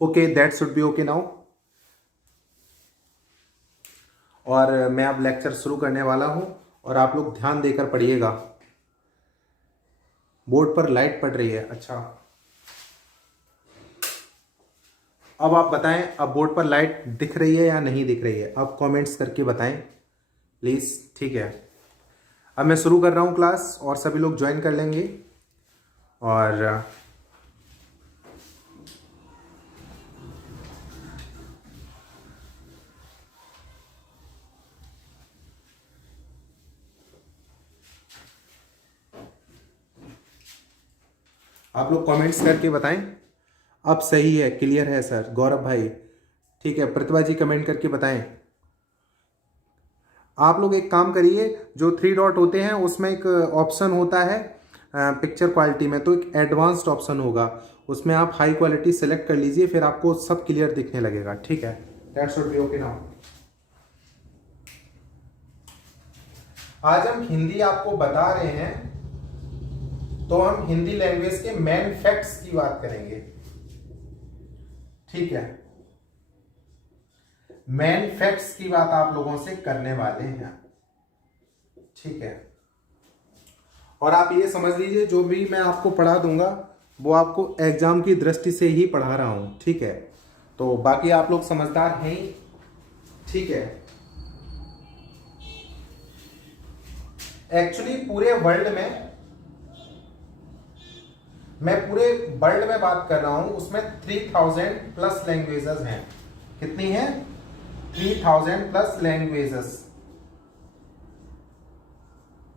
Okay, that should be okay now. और मैं अब लेक्चर शुरू करने वाला हूं और आप लोग ध्यान देकर पढ़िएगा। बोर्ड पर लाइट पड़ रही है। अच्छा, अब आप बताएं, अब बोर्ड पर लाइट दिख रही है या नहीं दिख रही है? अब कमेंट्स करके बताएं प्लीज। ठीक है, अब मैं शुरू कर रहा हूं क्लास और सभी लोग ज्वाइन कर लेंगे। और आप लोग कमेंट्स करके बताएं। अब सही है, क्लियर है सर, गौरव भाई। ठीक है, प्रतिभा जी कमेंट करके बताएं। आप लोग एक काम करिए, जो 3 डॉट होते हैं उसमें एक ऑप्शन होता है पिक्चर क्वालिटी में, तो एक एडवांस्ड ऑप्शन होगा, उसमें आप हाई क्वालिटी सेलेक्ट कर लीजिए, फिर आपको सब क्लियर दिखने लगेगा। ठीक है, that should be okay now. आज हम हिंदी आपको बता रहे हैं, तो हम हिंदी लैंग्वेज के मेन फैक्ट्स की बात करेंगे। ठीक है, मेन फैक्ट्स की बात आप लोगों से करने वाले हैं। ठीक है, और आप ये समझ लीजिए, जो भी मैं आपको पढ़ा दूंगा वो आपको एग्जाम की दृष्टि से ही पढ़ा रहा हूं। ठीक है, तो बाकी आप लोग समझदार हैं ही। ठीक है, एक्चुअली पूरे वर्ल्ड में, मैं पूरे वर्ल्ड में बात कर रहा हूं, उसमें 3000 प्लस लैंग्वेजेस हैं। कितनी हैं? 3000 प्लस लैंग्वेजेस।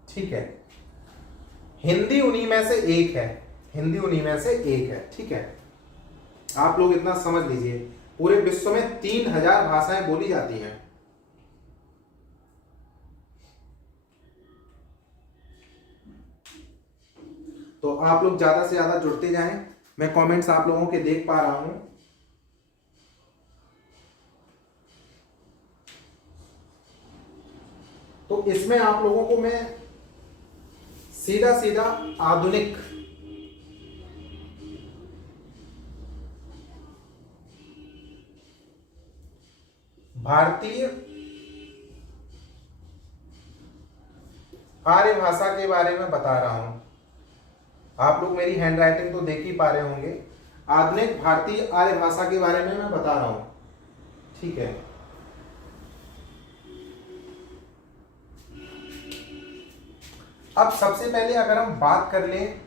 ठीक है, हिंदी उन्हीं में से एक है, हिंदी उन्हीं में से एक है। ठीक है, आप लोग इतना समझ लीजिए, पूरे विश्व में 3000 भाषाएं बोली जाती हैं। तो आप लोग ज्यादा से ज्यादा जुड़ते जाएं। मैं कमेंट्स आप लोगों के देख पा रहा हूं। तो इसमें आप लोगों को मैं सीधा सीधा आधुनिक भारतीय आर्य भाषा के बारे में बता रहा हूं। आप लोग मेरी हैंड राइटिंग तो देख ही पा रहे होंगे। आधुनिक भारतीय आर्य भाषा के बारे में मैं बता रहा हूं। ठीक है, अब सबसे पहले अगर हम बात कर लें,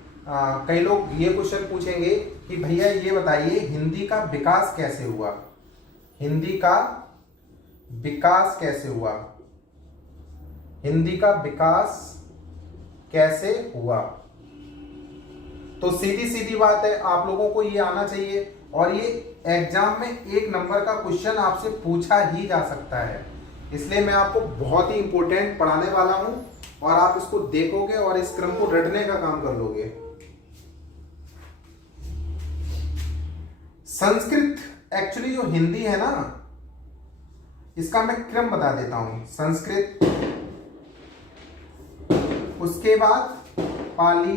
कई लोग ये क्वेश्चन पूछेंगे कि भैया ये बताइए, हिंदी का विकास कैसे हुआ? हिंदी का विकास कैसे हुआ? हिंदी का विकास कैसे हुआ? तो सीधी सीधी बात है, आप लोगों को ये आना चाहिए, और ये एग्जाम में 1 नंबर का क्वेश्चन आपसे पूछा ही जा सकता है। इसलिए मैं आपको बहुत ही इंपॉर्टेंट पढ़ाने वाला हूं, और आप इसको देखोगे और इस क्रम को रटने का काम कर लोगे। संस्कृत एक्चुअली जो हिंदी है ना, इसका मैं क्रम बता देता हूं। संस्कृत, उसके बाद पाली,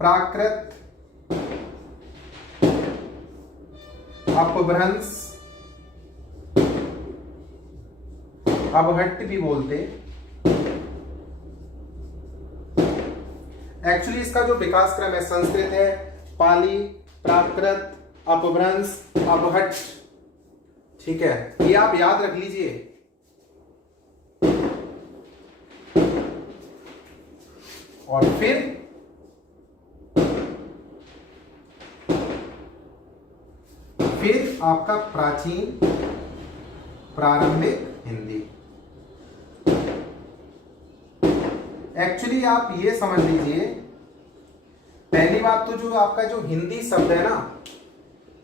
प्राकृत, अपभ्रंश, अपभट्ट भी बोलते। एक्चुअली इसका जो विकास क्रम है, संस्कृत है, पाली, प्राकृत, अपभ्रंश, अपभट्ट। ठीक है, ये आप याद रख लीजिए। और फिर आपका प्राचीन प्रारंभिक हिंदी। एक्चुअली आप ये समझ लीजिए, पहली बात तो जो आपका जो हिंदी शब्द है ना,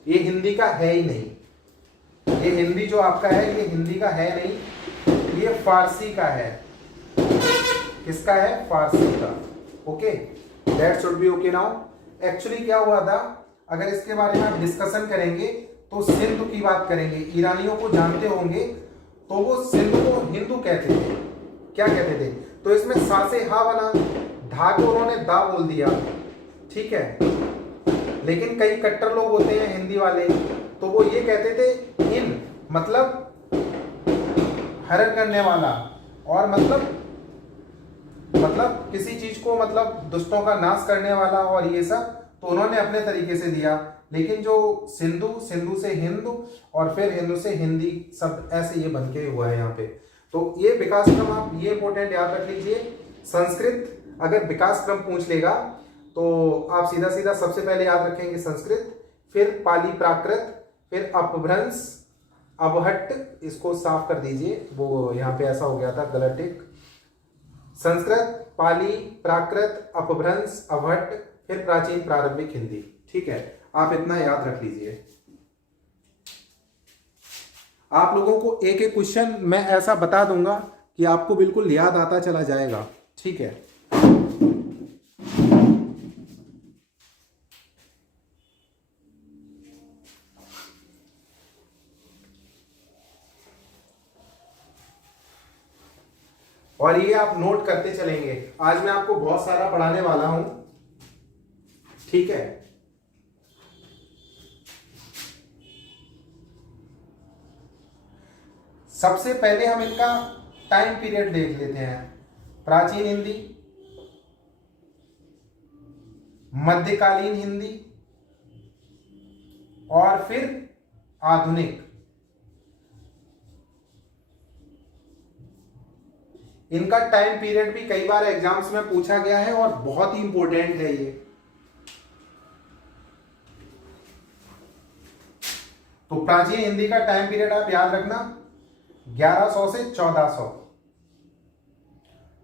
ये हिंदी का है ही नहीं। ये हिंदी जो आपका है, ये हिंदी का है नहीं, ये फारसी का है। किसका है? फारसी का। Okay, that should be okay now. Actually क्या हुआ था, अगर इसके बारे में आप डिस्कशन करेंगे तो सिंधु की बात करेंगे। ईरानियों को जानते होंगे, तो वो सिंधु को हिंदू कहते थे। क्या कहते थे? तो इसमें सा से हा बना, धा को उन्होंने दा बोल दिया। ठीक है, लेकिन कई कट्टर लोग होते हैं हिंदी वाले, तो वो ये कहते थे इन मतलब हरण करने वाला, और मतलब किसी चीज को मतलब दुष्टों का नाश करने वाला और ये सब, तो उन्होंने अपने तरीके से दिया। लेकिन जो सिंधु, सिंधु से हिंदू, और फिर हिंदू से हिंदी, सब ऐसे ये बन के हुआ है यहाँ पे। तो ये विकास क्रम आप ये इंपॉर्टेंट याद रख लीजिए। संस्कृत अगर विकास क्रम पूछ लेगा तो आप सीधा सीधा सबसे पहले याद रखेंगे संस्कृत, फिर पाली प्राकृत, फिर अपभ्रंश अवहट्ट, इसको साफ कर दीजिए, वो यहाँ पे ऐसा हो गया था गलत टिक। संस्कृत, पाली, प्राकृत, अपभ्रंश, अवहट्ट, फिर प्राचीन प्रारंभिक हिंदी। ठीक है, आप इतना याद रख लीजिए। आप लोगों को एक एक क्वेश्चन मैं ऐसा बता दूंगा कि आपको बिल्कुल याद आता चला जाएगा। ठीक है, और ये आप नोट करते चलेंगे। आज मैं आपको बहुत सारा पढ़ाने वाला हूं। ठीक है, सबसे पहले हम इनका टाइम पीरियड देख लेते हैं। प्राचीन हिंदी, मध्यकालीन हिंदी, और फिर आधुनिक। इनका टाइम पीरियड भी कई बार एग्जाम्स में पूछा गया है और बहुत ही इंपॉर्टेंट है ये। तो प्राचीन हिंदी का टाइम पीरियड आप याद रखना 1100 से 1400।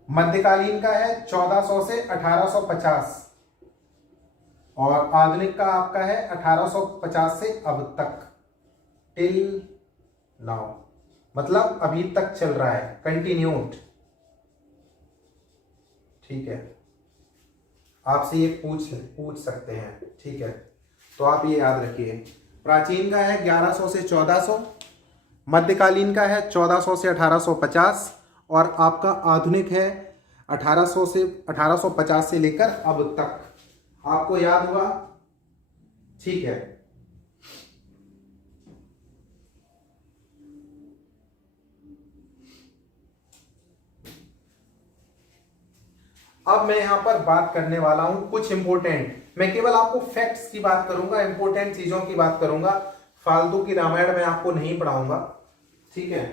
मध्यकालीन का है 1400 से 1850, और आधुनिक का आपका है 1850 से अब तक, टिल नाउ, मतलब अभी तक चल रहा है, कंटिन्यूड। ठीक है, आपसे ये पूछ सकते हैं। ठीक है, तो आप ये याद रखिए। प्राचीन का है 1100 से 1400, मध्यकालीन का है 1400 से 1850, और आपका आधुनिक है 1850 से लेकर अब तक। आपको याद हुआ? ठीक है, अब मैं यहां पर बात करने वाला हूं कुछ इंपॉर्टेंट। मैं केवल आपको फैक्ट्स की बात करूंगा, इंपॉर्टेंट चीजों की बात करूंगा, फालतू की रामायण मैं आपको नहीं पढ़ाऊंगा। ठीक है,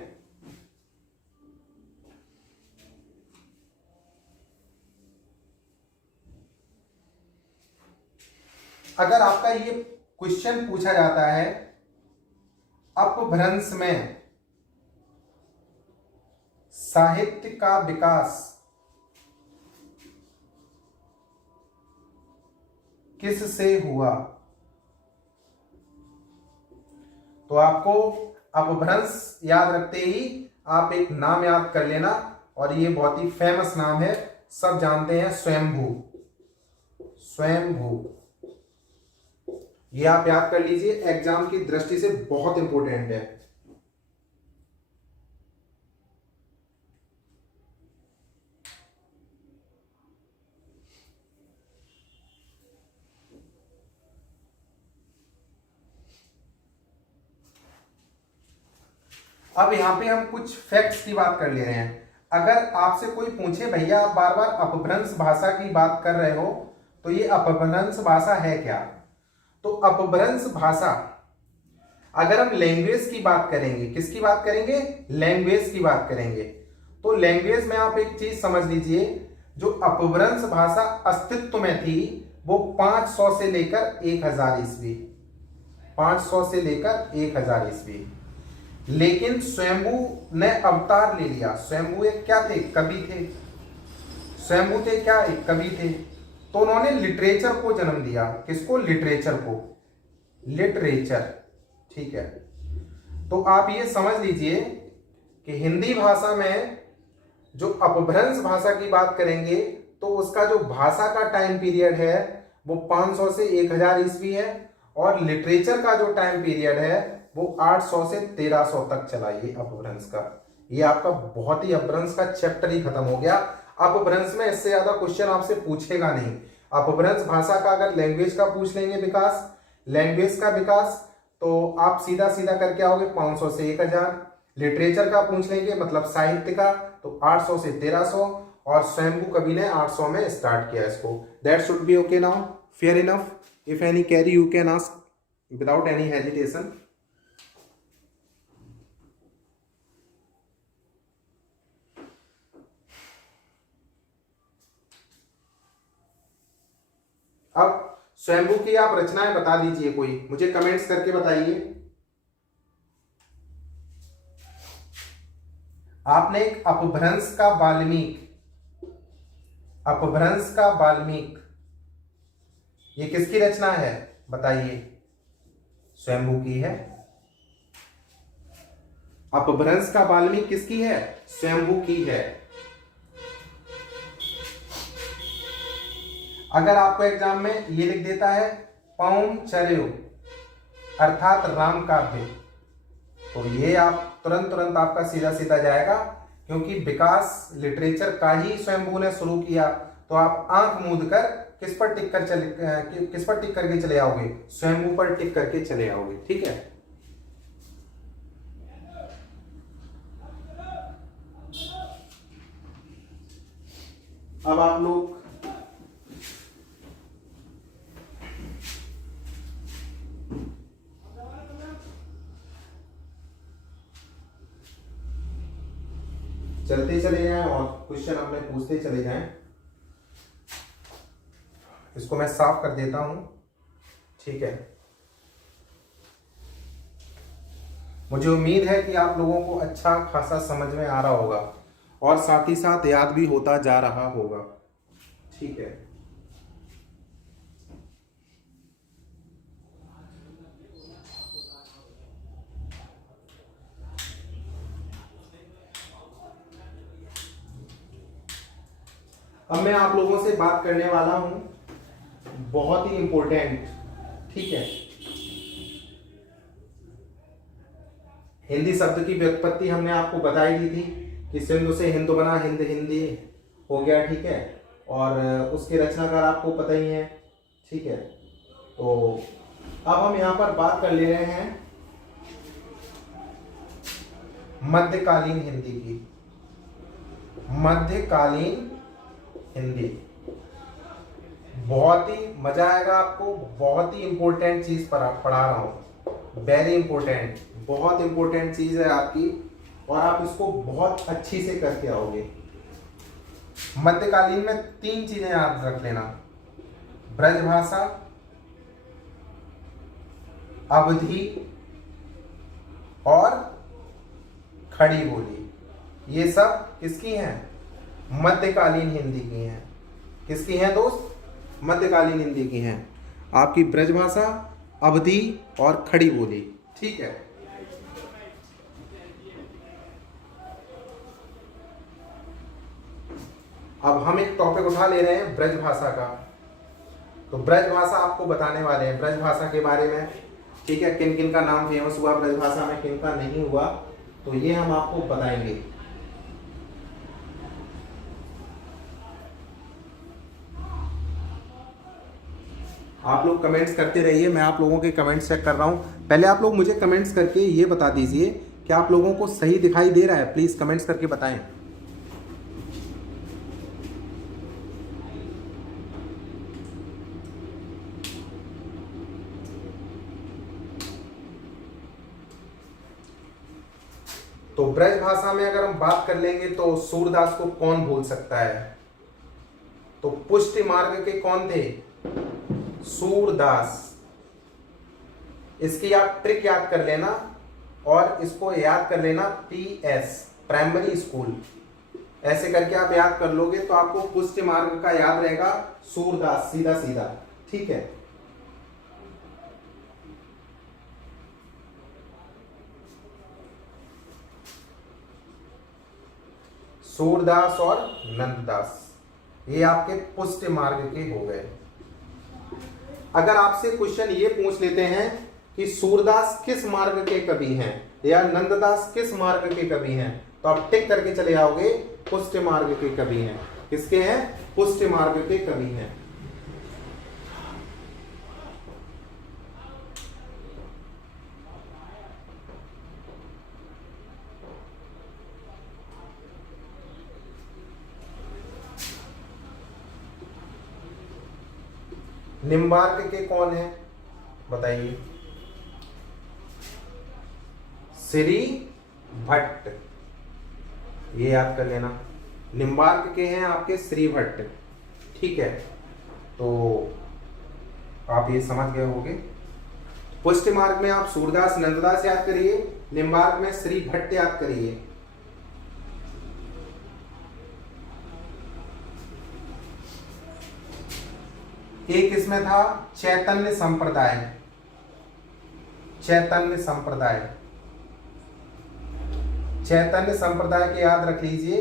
अगर आपका ये क्वेश्चन पूछा जाता है अपभ्रंश में साहित्य का विकास किससे हुआ, तो आपको अपभ्रंश याद रखते ही आप एक नाम याद कर लेना, और ये बहुत ही फेमस नाम है, सब जानते हैं, स्वयंभू। स्वयंभू, ये आप याद कर लीजिए, एग्जाम की दृष्टि से बहुत इंपॉर्टेंट है। अब यहां पे हम कुछ फैक्ट्स की बात कर ले रहे हैं। अगर आपसे कोई पूछे भैया आप बार बार अपभ्रंश भाषा की बात कर रहे हो, तो ये अपभ्रंश भाषा है क्या? तो अपभ्रंश भाषा, अगर हम लैंग्वेज की बात करेंगे, किसकी बात करेंगे? लैंग्वेज की बात करेंगे। तो लैंग्वेज में आप एक चीज समझ लीजिए, जो अपभ्रंश भाषा अस्तित्व में थी वो 500 से लेकर 1000 ईस्वी, 500 से लेकर 1000 ईस्वी। लेकिन स्वयंभू ने अवतार ले लिया। स्वयंभू एक क्या थे? कवि थे। स्वयंभू थे क्या? एक कवि थे। तो उन्होंने लिटरेचर को जन्म दिया। किसको? लिटरेचर को। लिटरेचर, ठीक है। तो आप ये समझ लीजिए कि हिंदी भाषा में जो अपभ्रंश भाषा की बात करेंगे तो उसका जो भाषा का टाइम पीरियड है वो 500 से 1000 ईस्वी है, और लिटरेचर का जो टाइम पीरियड है वो 800 से 1300 तक चला ये अपभ्रंश का। ये आपका बहुत ही अपभ्रंश का चैप्टर ही खत्म हो गया। अपभ्रंश में इससे ज्यादा क्वेश्चन आपसे पूछेगा नहीं। अपभ्रंश भाषा का अगर लैंग्वेज का पूछ लेंगे विकास, लैंग्वेज का विकास, तो आप सीधा सीधा करके आओगे 500 से 1000। लिटरेचर का पूछ लेंगे मतलब साहित्य का, तो 800 से 1300, और स्वयंभू कवि ने 800 में स्टार्ट किया इसको। That should be okay now, fair enough. If any query you can ask without any hesitation. अब स्वयंभू की आप रचनाएं बता दीजिए, कोई मुझे कमेंट्स करके बताइए। आपने एक अपभ्रंश का वाल्मीकि, अपभ्रंश का वाल्मीकि, ये किसकी रचना है बताइए? स्वयंभू की है। अपभ्रंश का वाल्मीकि किसकी है? स्वयंभू की है। अगर आपको एग्जाम में ये लिख देता है पौंचर्यो अर्थात राम काव्य, तो ये आप तुरंत आपका सीधा सीधा जाएगा, क्योंकि विकास लिटरेचर का ही स्वयंभू ने शुरू किया। तो आप आंख मूंद कर किस पर टिक करके चले आओगे? स्वयंभू पर टिक करके चले आओगे, ठीक है। अब आप लोग चलते चले जाएं और क्वेश्चन अपने पूछते चले जाएं। इसको मैं साफ कर देता हूं, ठीक है। मुझे उम्मीद है कि आप लोगों को अच्छा खासा समझ में आ रहा होगा और साथ ही साथ याद भी होता जा रहा होगा, ठीक है। अब मैं आप लोगों से बात करने वाला हूं बहुत ही इंपॉर्टेंट, ठीक है। हिंदी शब्द की व्युत्पत्ति हमने आपको बताई दी थी कि सिंधु से हिंदू बना, हिंद हिंदी हो गया, ठीक है। और उसके रचनाकार आपको पता ही है, ठीक है। तो अब हम यहां पर बात कर ले रहे हैं मध्यकालीन हिंदी की। मध्यकालीन हिंदी बहुत ही मजा आएगा आपको, बहुत ही इंपॉर्टेंट चीज पर पढ़ा रहा हूं, वेरी इंपॉर्टेंट, बहुत इंपॉर्टेंट चीज है आपकी, और आप इसको बहुत अच्छी से करके आओगे। मध्यकालीन में 3 चीजें याद रख लेना: ब्रजभाषा, अवधी और खड़ी बोली। ये सब किसकी हैं? मध्यकालीन हिंदी की हैं। किसकी हैं दोस्त? मध्यकालीन हिंदी की हैं। आपकी ब्रजभाषा, अवधी और खड़ी बोली, ठीक है। अब हम एक टॉपिक उठा ले रहे हैं ब्रजभाषा का। तो ब्रजभाषा आपको बताने वाले हैं ब्रजभाषा के बारे में, ठीक है। किन किन का नाम फेमस हुआ ब्रजभाषा में, किन का नहीं हुआ, तो ये हम आपको बताएंगे। आप लोग कमेंट्स करते रहिए, मैं आप लोगों के कमेंट्स चेक कर रहा हूं। पहले आप लोग मुझे कमेंट्स करके ये बता दीजिए कि आप लोगों को सही दिखाई दे रहा है, प्लीज कमेंट्स करके बताएं। तो ब्रज भाषा में अगर हम बात कर लेंगे तो सूरदास को कौन भूल सकता है? तो पुष्टि मार्ग के कौन थे? सूरदास। इसकी आप ट्रिक याद कर लेना और इसको याद कर लेना PS प्राइमरी स्कूल, ऐसे करके आप याद कर लोगे तो आपको पुष्टि मार्ग का याद रहेगा सूरदास, सीधा सीधा, ठीक है। सूरदास और नंददास ये आपके पुष्टि मार्ग के हो गए। अगर आपसे क्वेश्चन ये पूछ लेते हैं कि सूरदास किस मार्ग के कवि हैं या नंददास किस मार्ग के कवि हैं, तो आप टिक करके चले आओगे पुष्टि मार्ग के कवि हैं। किसके हैं? पुष्टि मार्ग के कवि हैं। निम्बार्क के कौन है बताइए? श्री भट्ट, ये याद कर लेना। निम्बार्क के हैं आपके श्री भट्ट, ठीक है, तो आप ये समझ गए होंगे। पुष्टि मार्ग में आप सूरदास नंददास याद करिए, निम्बार्क में श्री भट्ट याद करिए। एक इसमें था चैतन्य संप्रदाय, चैतन्य संप्रदाय, चैतन्य संप्रदाय के याद रख लीजिए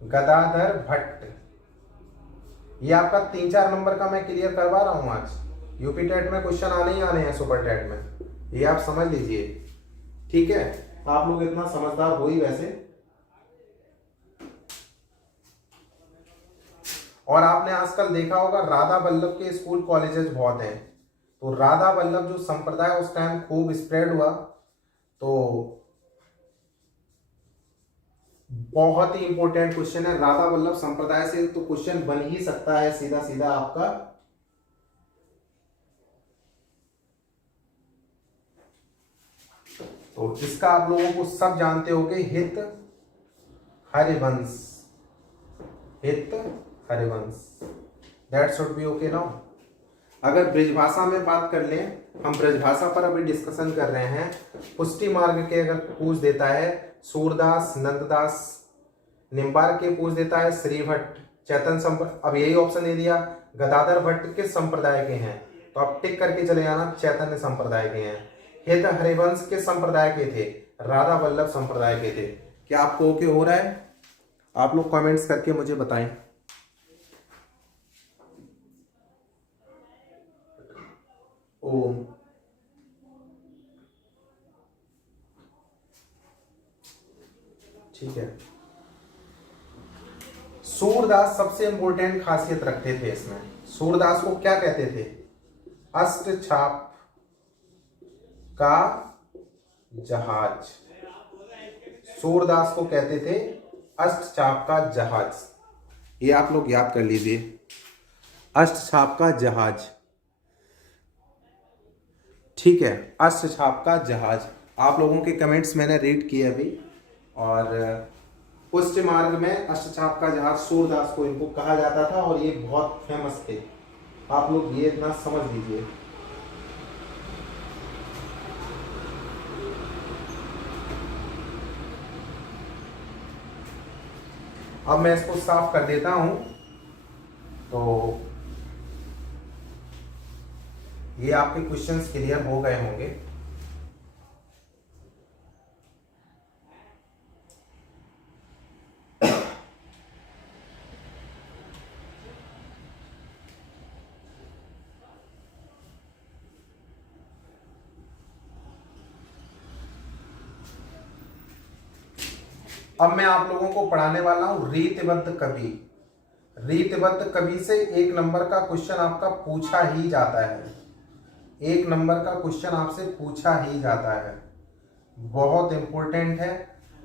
गदाधर भट्ट। ये आपका 3-4 नंबर का मैं क्लियर करवा रहा हूं आज। यूपी टेट में क्वेश्चन आने ही आने हैं, सुपर टेट में, ये आप समझ लीजिए, ठीक है। आप लोग इतना समझदार हो ही वैसे। और आपने आजकल देखा होगा राधा वल्लभ के स्कूल कॉलेजेस बहुत हैं, तो राधा वल्लभ जो संप्रदाय उस टाइम खूब स्प्रेड हुआ, तो बहुत ही इंपॉर्टेंट क्वेश्चन है। राधा वल्लभ संप्रदाय से तो क्वेश्चन बन ही सकता है सीधा सीधा आपका। तो इसका आप लोगों को सब जानते होंगे, हित हरिवंश, हित Harivansh, that should be okay now. अगर ब्रजभाषा में बात कर लें, हम ब्रजभाषा पर अभी डिस्कशन कर रहे हैं। पुष्टि मार्ग के अगर पूछ देता है सूरदास नंददास, निम्बार्क के पूछ देता है श्री भट्ट, चैतन्य संप्रदाय, अब यही ऑप्शन दे दिया गदाधर भट्ट किस संप्रदाय के हैं, तो आप टिक करके चले जाना चैतन्य संप्रदाय के हैं। हित हरिवंश किस संप्रदाय के थे? राधा वल्लभ संप्रदाय के थे। क्या आपको ओके हो रहा है? आप लोग कमेंट्स करके मुझे बताएं। ओम, ठीक है। सूरदास सबसे इंपॉर्टेंट खासियत रखते थे इसमें। सूरदास को क्या कहते थे? अष्टछाप का जहाज, सूरदास को कहते थे अष्टछाप का जहाज। ये आप लोग याद कर लीजिए, अष्टछाप का जहाज, ठीक है, अष्टछाप का जहाज। आप लोगों के कमेंट्स मैंने रीड किए अभी। और पुष्टि मार्ग में अष्टछाप का जहाज सूरदास को इनको कहा जाता था, और ये बहुत फेमस थे। आप लोग ये इतना समझ लीजिए। अब मैं इसको साफ कर देता हूं, तो ये आपके क्वेश्चंस क्लियर हो गए होंगे। अब मैं आप लोगों को पढ़ाने वाला हूं रीतिबद्ध कवि। रीतिबद्ध कवि से 1 नंबर का क्वेश्चन आपका पूछा ही जाता है, 1 नंबर का क्वेश्चन आपसे पूछा ही जाता है, बहुत इंपॉर्टेंट है।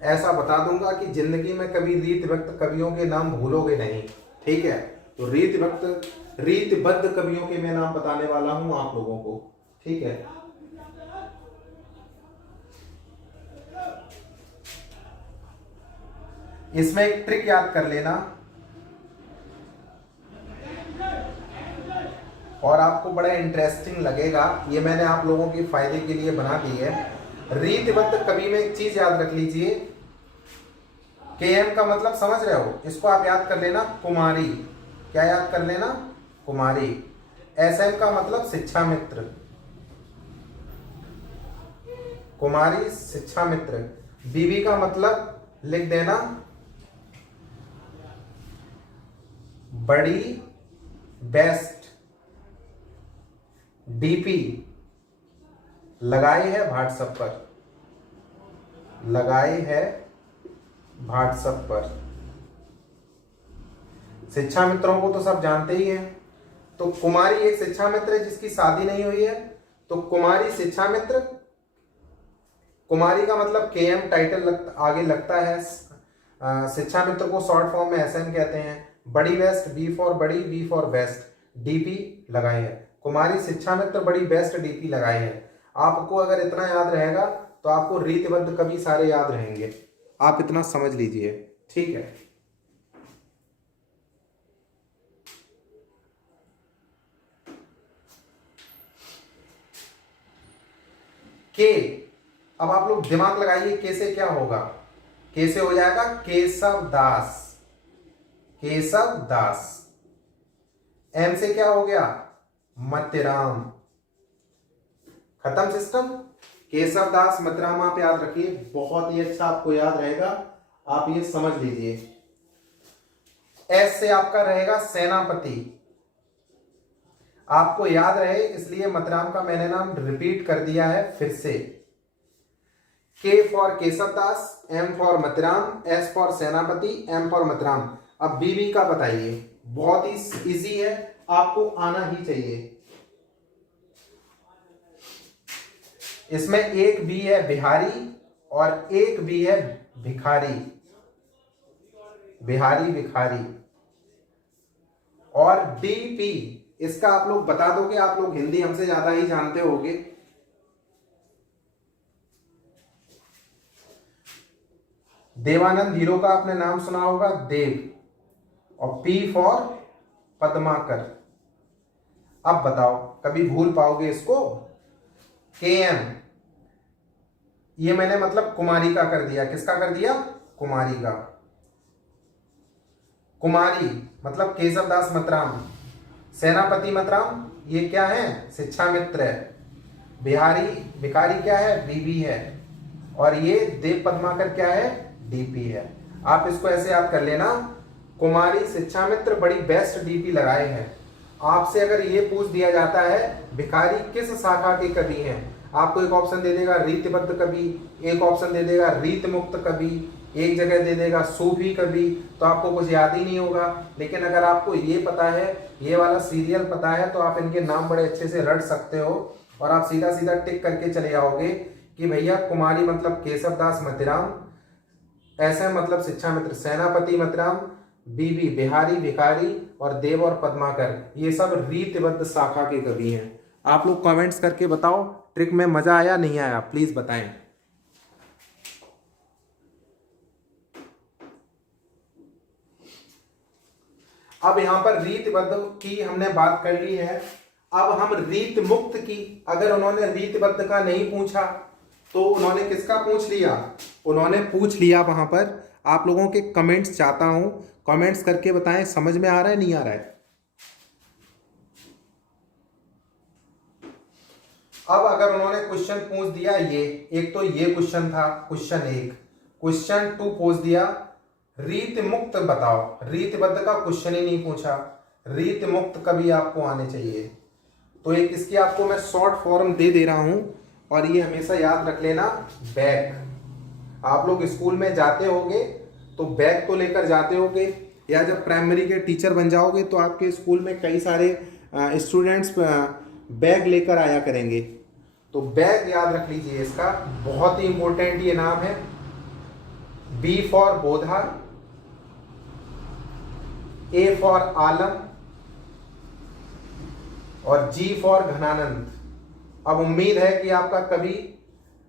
ऐसा बता दूंगा कि जिंदगी में कभी रीतिबद्ध कवियों के नाम भूलोगे नहीं, ठीक है। तो रीतिबद्ध कवियों के मैं नाम बताने वाला हूं आप लोगों को, ठीक है। इसमें एक ट्रिक याद कर लेना, और आपको बड़ा इंटरेस्टिंग लगेगा। ये मैंने आप लोगों के फायदे के लिए बना दी है। रीतिबद्ध कवि में एक चीज याद रख लीजिए, केएम का मतलब समझ रहे हो, इसको आप याद कर लेना कुमारी। क्या याद कर लेना? कुमारी। एसएम का मतलब शिक्षा मित्र, कुमारी शिक्षा मित्र। बीबी का मतलब लिख देना बड़ी बेस्ट। डीपी लगाई है व्हाट्सएप पर, लगाई है व्हाट्सएप पर। शिक्षा मित्रों को तो सब जानते ही हैं। तो कुमारी एक शिक्षा मित्र है जिसकी शादी नहीं हुई है, तो कुमारी शिक्षा मित्र। कुमारी का मतलब केएम टाइटल आगे लगता है। शिक्षा मित्र को शॉर्ट फॉर्म में एसएम कहते हैं। बड़ी वेस्ट, बी फॉर बड़ी, बी फॉर वेस्ट, डीपी लगाई है। कुमारी शिक्षा मित्र बड़ी बेस्ट डीपी लगाई है। आपको अगर इतना याद रहेगा तो आपको रीतिबद्ध कवि सारे याद रहेंगे, आप इतना समझ लीजिए, ठीक है। के, अब आप लोग दिमाग लगाइए, के से क्या होगा, के से हो जाएगा केशव दास, केशव दास। एम से क्या हो गया, मतिराम। खत्म सिस्टम। केशव दास मतिराम आप याद रखिए, बहुत ही अच्छा आपको याद रहेगा, आप ये समझ लीजिए। एस से आपका रहेगा सेनापति, आपको याद रहे इसलिए मतिराम का मैंने नाम रिपीट कर दिया है फिर से। K for Keshav Das, M for Matiram, S for Senapati, M for Matiram. अब बीबी का बताइए, बहुत ही इजी है, आपको आना ही चाहिए। इसमें एक बी है बिहारी और एक बी है भिखारी, बिहारी भिखारी। और डीपी, इसका आप लोग बता दोगे, आप लोग हिंदी हमसे ज्यादा ही जानते होगे। देवानंद हीरो का आपने नाम सुना होगा, देव। और पी फॉर पद्माकर। अब बताओ कभी भूल पाओगे इसको। के एम, ये मैंने मतलब कुमारी का कर दिया, किसका कर दिया, कुमारी का। कुमारी मतलब केशव दास मतिराम, सेनापति मतिराम ये क्या है, शिक्षा मित्र है। बिहारी भिखारी क्या है, बीबी है। और ये देव पद्माकर क्या है, डीपी है। आप इसको ऐसे याद कर लेना, कुमारी शिक्षा मित्र बड़ी बेस्ट डीपी लगाए हैं। आपसे अगर ये पूछ दिया जाता है भिखारी किस शाखा के कवि हैं, आपको एक ऑप्शन दे देगा रीतिबद्ध कवि, एक ऑप्शन दे देगा रीत मुक्त कवि, एक जगह दे देगा सूफी कवि, तो आपको कुछ याद ही नहीं होगा। लेकिन अगर आपको ये पता है, ये वाला सीरियल पता है, तो आप इनके नाम बड़े अच्छे से रट सकते हो और आप सीधा सीधा टिक करके चले जाओगे कि भैया कुमारी मतलब केशव दास मतिराम, ऐसे मतलब शिक्षा मित्र सेनापति मतिराम, बीबी बिहारी भिखारी और देव और पद्माकर, ये सब रीतिबद्ध शाखा के कवि हैं। आप लोग कमेंट्स करके बताओ ट्रिक में मजा आया नहीं आया, प्लीज बताएं। अब यहां पर रीतिबद्ध की हमने बात कर ली है, अब हम रीत मुक्त की, अगर उन्होंने रीतिबद्ध का नहीं पूछा तो उन्होंने किसका पूछ लिया, उन्होंने पूछ लिया वहां पर। आप लोगों के कमेंट्स चाहता हूं, कमेंट्स करके बताएं समझ में आ रहा है नहीं आ रहा है। अब अगर उन्होंने क्वेश्चन पूछ दिया, ये एक तो ये क्वेश्चन था क्वेश्चन 1, क्वेश्चन 2 पूछ दिया रीत मुक्त बताओ, रीतबद्ध का क्वेश्चन ही नहीं पूछा, रीत मुक्त कभी आपको आने चाहिए। तो एक इसकी आपको मैं शॉर्ट फॉर्म दे दे रहा हूं और ये हमेशा याद रख लेना, बैग। आप लोग स्कूल में जाते होगे तो बैग तो लेकर जाते होगे, या जब प्राइमरी के टीचर बन जाओगे तो आपके स्कूल में कई सारे स्टूडेंट्स बैग लेकर आया करेंगे। तो बैग याद रख लीजिए, इसका बहुत ही इंपॉर्टेंट ये नाम है। B for Bodha, A for Alam और जी फॉर घनानंद। अब उम्मीद है कि आपका कवि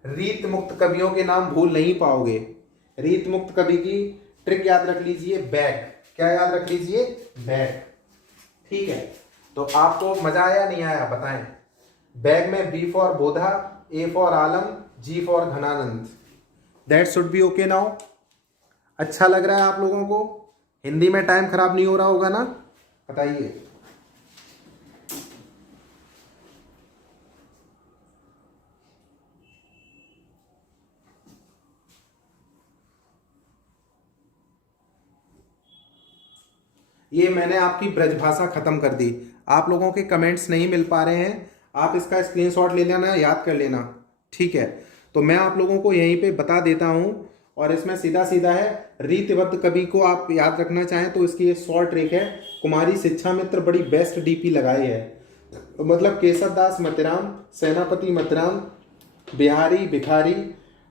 रीत मुक्त कवियों के नाम भूल नहीं पाओगे। रीत मुक्त कवि की ट्रिक याद रख लीजिए, बैग। क्या याद रख लीजिए, बैग। ठीक है, तो आपको मजा आया नहीं आया बताएं। बैग में B for Bodha, A for Alam, G for Ghananand. That should be okay now. अच्छा लग रहा है आप लोगों को? हिंदी में टाइम खराब नहीं हो रहा होगा ना? बताइए। ये मैंने आपकी ब्रजभाषा खत्म कर दी। आप लोगों के कमेंट्स नहीं मिल पा रहे हैं, आप इसका स्क्रीनशॉट ले लेना, याद कर लेना, ठीक है। तो मैं आप लोगों को यहीं पे बता देता हूं, और इसमें सीधा सीधा है रीतिबद्ध कवि को आप याद रखना चाहें तो इसकी एक शॉर्ट ट्रिक है, कुमारी शिक्षा मित्र बड़ी बेस्ट डीपी लगाई है। मतलब केशव दास मतिराम, सेनापति मतिराम, बिहारी भिखारी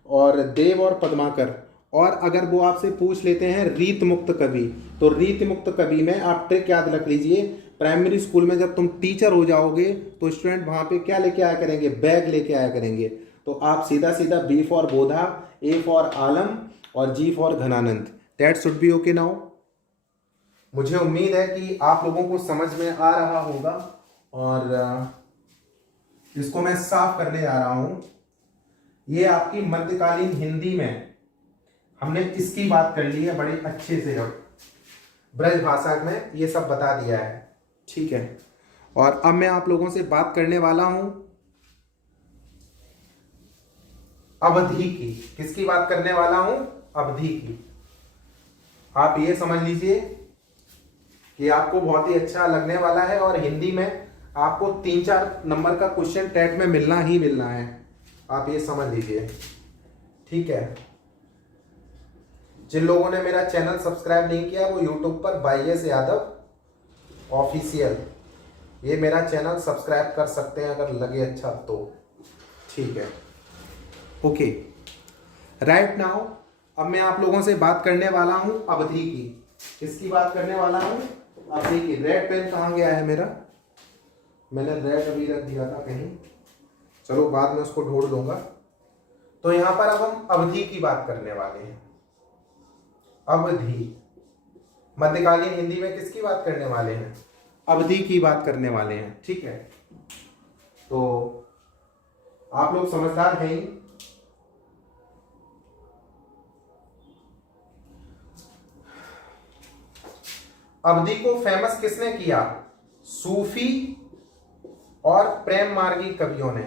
और देव और पद्माकर। और अगर वो आपसे पूछ लेते हैं रीत मुक्त कवि, तो रीत मुक्त कवि में आप ट्रिक याद रख लीजिए, प्राइमरी स्कूल में जब तुम टीचर हो जाओगे तो स्टूडेंट वहां पे क्या लेके आया करेंगे, बैग लेके आया करेंगे। तो आप सीधा सीधा B for Bodha, A for Alam और G for Ghananand, that should be okay now. मुझे उम्मीद है कि आप लोगों को समझ में आ रहा होगा और इसको मैं साफ करने जा रहा हूं। ये आपकी मध्यकालीन हिंदी में हमने इसकी बात कर ली है बड़े अच्छे से, अब ब्रज भाषा में ये सब बता दिया है, ठीक है। और अब मैं आप लोगों से बात करने वाला हूं अवधि की। किसकी बात करने वाला हूं, अवधि की। आप ये समझ लीजिए कि आपको बहुत ही अच्छा लगने वाला है और हिंदी में आपको 3-4 नंबर का क्वेश्चन टेट में मिलना ही मिलना है, आप ये समझ लीजिए, ठीक है। जिन लोगों ने मेरा चैनल सब्सक्राइब नहीं किया वो यूट्यूब पर YS यादव ऑफिशियल, ये मेरा चैनल सब्सक्राइब कर सकते हैं अगर लगे अच्छा तो, ठीक है, ओके। राइट नाउ अब मैं आप लोगों से बात करने वाला हूं अवधि की। किसकी बात करने वाला हूं, अवधि की। रेड पेन कहाँ गया है मेरा, मैंने रेड अभी रख दिया था कहीं, चलो बाद में उसको ढूंढ लूंगा। तो यहां पर अब हम अवधि की बात करने वाले हैं। अवधि मध्यकालीन हिंदी में किसकी बात करने वाले हैं, अवधि की बात करने वाले हैं, ठीक है। तो आप लोग समझदार हैं ही। अवधि को फेमस किसने किया, सूफी और प्रेम मार्गी कवियों ने।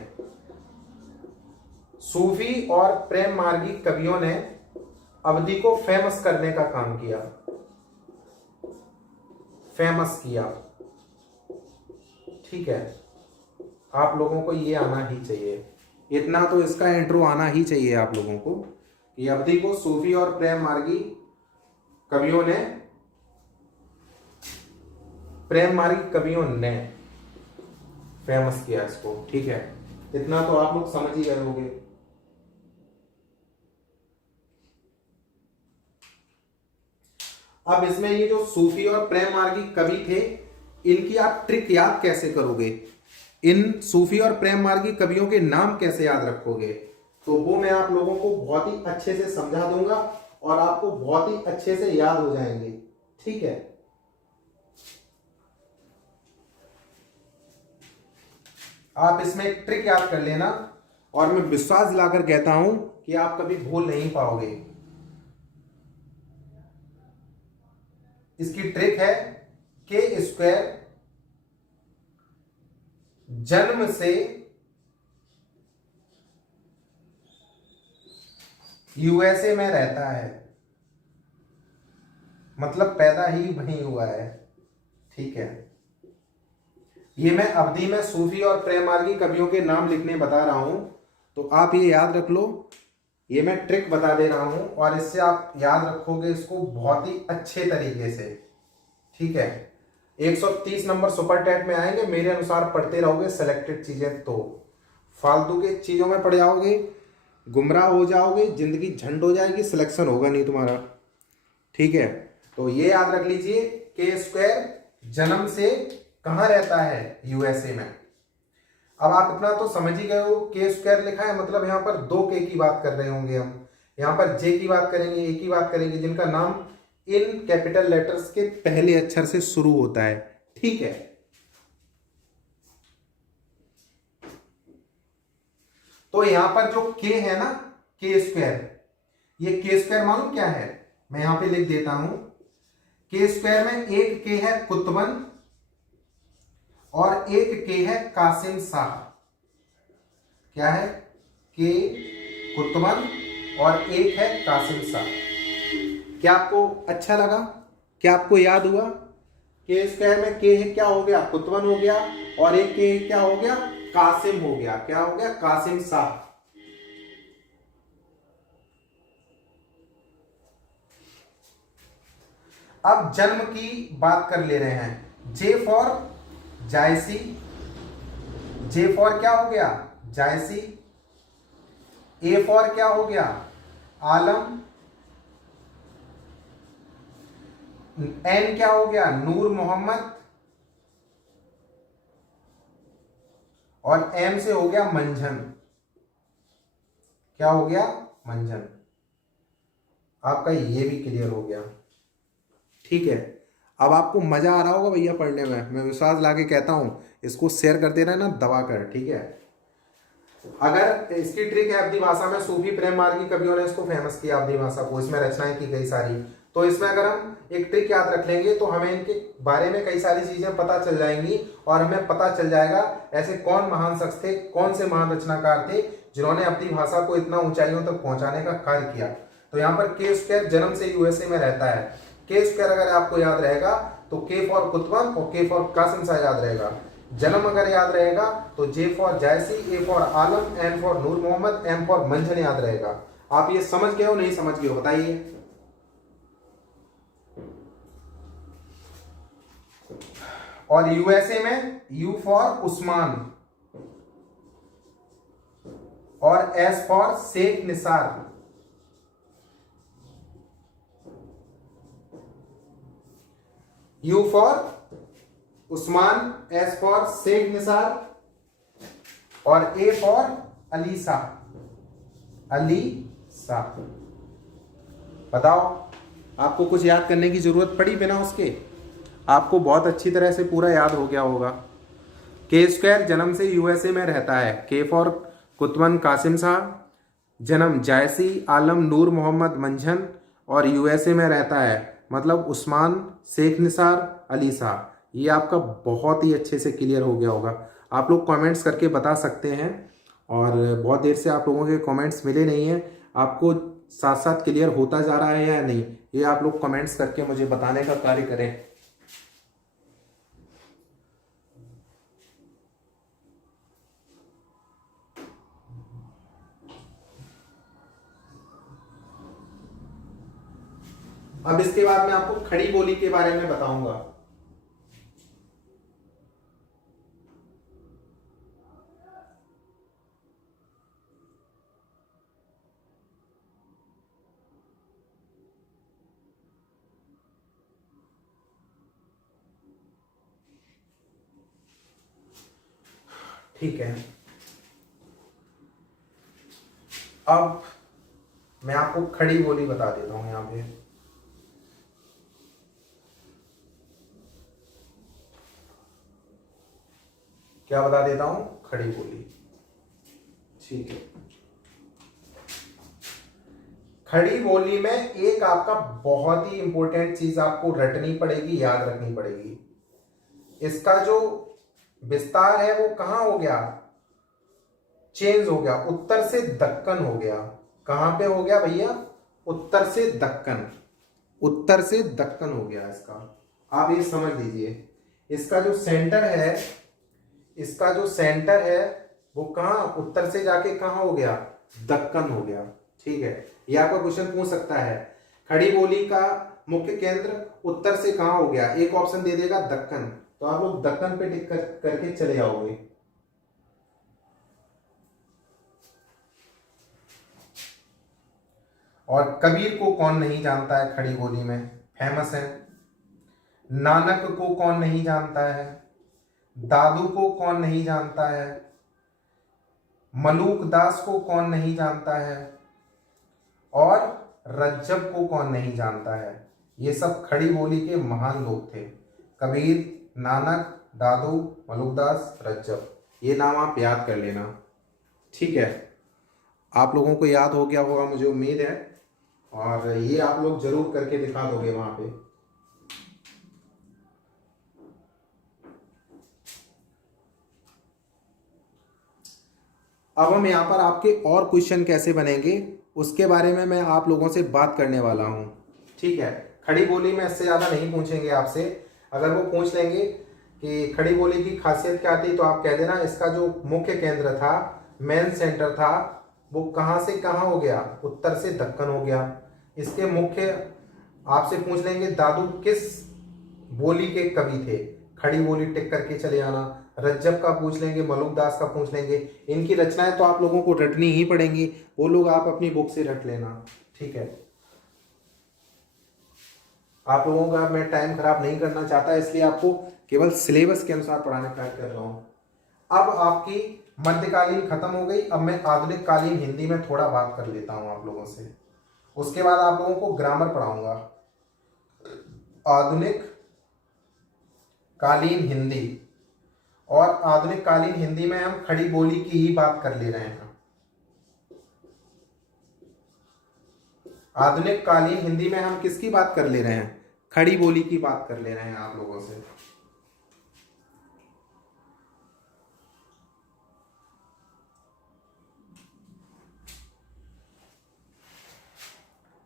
सूफी और प्रेम मार्गी कवियों ने अवधि को फेमस करने का काम किया, फेमस किया, ठीक है। आप लोगों को ये आना ही चाहिए, इतना तो इसका इंट्रो आना ही चाहिए आप लोगों को कि अवधि को सूफी और प्रेम मार्गी कवियों ने, प्रेम मार्गी कवियों ने फेमस किया इसको, ठीक है। इतना तो आप लोग समझ ही गए होंगे। अब इसमें ये जो सूफी और प्रेम मार्गी कवि थे इनकी आप ट्रिक याद कैसे करोगे, इन सूफी और प्रेम मार्गी कवियों के नाम कैसे याद रखोगे, तो वो मैं आप लोगों को बहुत ही अच्छे से समझा दूंगा और आपको बहुत ही अच्छे से याद हो जाएंगे, ठीक है। आप इसमें एक ट्रिक याद कर लेना और मैं विश्वास दिलाकर कहता हूं कि आप कभी भूल नहीं पाओगे। इसकी ट्रिक है K² जन्म से USA में रहता है, मतलब पैदा ही वहीं हुआ है, ठीक है। ये मैं अवधि में सूफी और प्रेम मार्गी कवियों के नाम लिखने बता रहा हूं, तो आप ये याद रख लो, ये मैं ट्रिक बता दे रहा हूं और इससे आप याद रखोगे इसको बहुत ही अच्छे तरीके से, ठीक है। 130 नंबर सुपर टेट में आएंगे, मेरे अनुसार पढ़ते रहोगे सेलेक्टेड चीजें, तो फालतू के चीजों में पड़ जाओगे, गुमराह हो जाओगे, जिंदगी झंड हो जाएगी, सिलेक्शन होगा नहीं तुम्हारा, ठीक है। तो ये याद रख लीजिए K² जन्म से कहां रहता है, USA में। अब आप इतना तो समझ ही गए हो, K² लिखा है मतलब यहां पर 2 K की बात कर रहे होंगे हम, यहां पर J की बात करेंगे, A की बात करेंगे, जिनका नाम इन कैपिटल लेटर्स के पहले अक्षर से शुरू होता है, ठीक है। तो यहां पर जो K है ना, K², ये K² मालूम क्या है, मैं यहां पे लिख देता हूं। K² में एक K है कुतुबन और एक K है कासिम शाह। क्या है, K कुतुबन और एक है कासिम शाह। क्या आपको अच्छा लगा, क्या आपको याद हुआ, K² में K है, क्या हो गया, कुतुबन हो गया, और एक K क्या हो गया, कासिम हो गया, क्या हो गया, कासिम शाह। अब जन्म की बात कर ले रहे हैं, J for Jayasi, J for क्या हो गया, जायसी। A फॉर क्या हो गया, आलम। N क्या हो गया, नूर मोहम्मद। और एम से हो गया मंझन। क्या हो गया? मंझन। आपका ये भी क्लियर हो गया। ठीक है, अब आपको मजा आ रहा होगा भैया पढ़ने में, मैं विश्वास लाके कहता हूं। इसको शेयर करते रहना दबा कर, ठीक है। अगर इसकी ट्रिक है अपनी भाषा में, सूफी प्रेम मार्गी कवियों ने इसको फेमस किया अपनी भाषा को, इसमें रचनाएं की गई सारी। तो इसमें अगर हम एक ट्रिक याद रख लेंगे तो हमें इनके बारे में कई सारी चीजें पता चल जाएंगी, और हमें पता चल जाएगा ऐसे कौन महान शख्स थे, कौन से महान रचनाकार थे जिन्होंने अपनी भाषा को इतना ऊंचाइयों तक पहुंचाने का कार्य किया। तो यहाँ पर के स्क्वायर जन्म से यूएसए में रहता है। के स्क्वायर अगर आपको याद रहेगा तो के फॉर कुतुबन और के फॉर कासिम शाह याद रहेगा। जन्म अगर याद रहेगा तो J for Jayasi, A for Alam, N for Noor Mohammad, M for Manjhan याद रहेगा। आप ये समझ गए हो नहीं समझ गए हो बताइए। और यूएसए में यू फॉर उस्मान और S for Sheikh Nisar. U for Usman, S for Sheikh Nisar और ए फॉर अली शाह। अली शाह। बताओ, आपको कुछ याद करने की जरूरत पड़ी बिना उसके? आपको बहुत अच्छी तरह से पूरा याद हो गया होगा। के स्क्वायर जन्म से यूएसए में रहता है। के फॉर कुतुबन कासिम शाह, जन्म जायसी आलम नूर मोहम्मद मंझन और यूएसए में रहता है, मतलब उस्मान, शेख निसार, अली शाह। ये आपका बहुत ही अच्छे से क्लियर हो गया होगा। आप लोग कमेंट्स करके बता सकते हैं, और बहुत देर से आप लोगों के कमेंट्स मिले नहीं हैं। आपको साथ साथ क्लियर होता जा रहा है या नहीं, ये आप लोग कमेंट्स करके मुझे बताने का कार्य करें। अब इसके बाद मैं आपको खड़ी बोली के बारे में बताऊंगा। ठीक है, अब मैं आपको खड़ी बोली बता देता हूं यहां पे। क्या बता देता हूं? खड़ी बोली। ठीक है, खड़ी बोली में एक आपका बहुत ही इंपॉर्टेंट चीज आपको रटनी पड़ेगी, याद रखनी पड़ेगी। इसका जो विस्तार है वो कहां हो गया? चेंज हो गया, उत्तर से दक्कन हो गया। कहां पे हो गया भैया? उत्तर से दक्कन। उत्तर से दक्कन हो गया इसका। आप ये समझ लीजिए, इसका जो सेंटर है, इसका जो सेंटर है वो कहां? उत्तर से जाके कहां हो गया? दक्कन हो गया। ठीक है, ये आपका क्वेश्चन पूछ सकता है, खड़ी बोली का मुख्य केंद्र उत्तर से कहां हो गया? एक ऑप्शन दे देगा दक्कन, तो आप लोग दक्कन पे टिक करके चले आओगे। और कबीर को कौन नहीं जानता है? खड़ी बोली में फेमस है। नानक को कौन नहीं जानता है? दादू को कौन नहीं जानता है? मलूक दास को कौन नहीं जानता है? और रज्जब को कौन नहीं जानता है? ये सब खड़ी बोली के महान लोग थे। कबीर, नानक, दादू, मलुकदास, रज्जब, ये नाम आप याद कर लेना। ठीक है, आप लोगों को याद हो गया होगा मुझे उम्मीद है, और ये आप लोग जरूर करके दिखा दोगे वहां पे। अब हम यहाँ पर आपके और क्वेश्चन कैसे बनेंगे उसके बारे में मैं आप लोगों से बात करने वाला हूँ। ठीक है, खड़ी बोली में इससे ज़्यादा नहीं पूछेंगे आपसे। अगर वो पूछ लेंगे कि खड़ी बोली की खासियत क्या थी, तो आप कह देना इसका जो मुख्य केंद्र था, मेन सेंटर था, वो कहाँ से कहाँ हो गया? उत्तर से दक्कन हो गया। इसके मुख्य आपसे पूछ लेंगे दादू किस बोली के कवि थे, खड़ी बोली टिक करके चले आना। रज्जब का पूछ लेंगे, मलुकदास का पूछ लेंगे। इनकी रचनाएं तो आप लोगों को रटनी ही पड़ेंगी, वो लोग आप अपनी बुक से रट लेना। ठीक है, आप लोगों का मैं टाइम खराब नहीं करना चाहता, इसलिए आपको केवल सिलेबस के अनुसार पढ़ाने का कर रहा हूँ। अब आपकी मध्यकालीन खत्म हो गई। अब मैं आधुनिक कालीन हिंदी में थोड़ा बात कर लेता हूं आप लोगों से। उसके बाद आप लोगों को ग्रामर पढ़ाऊंगा। आधुनिक कालीन हिंदी, और आधुनिक कालीन हिंदी में हम खड़ी बोली की ही बात कर ले रहे हैं। आधुनिक कालीन हिंदी में हम किसकी बात कर ले रहे हैं? खड़ी बोली की बात कर ले रहे हैं आप लोगों से।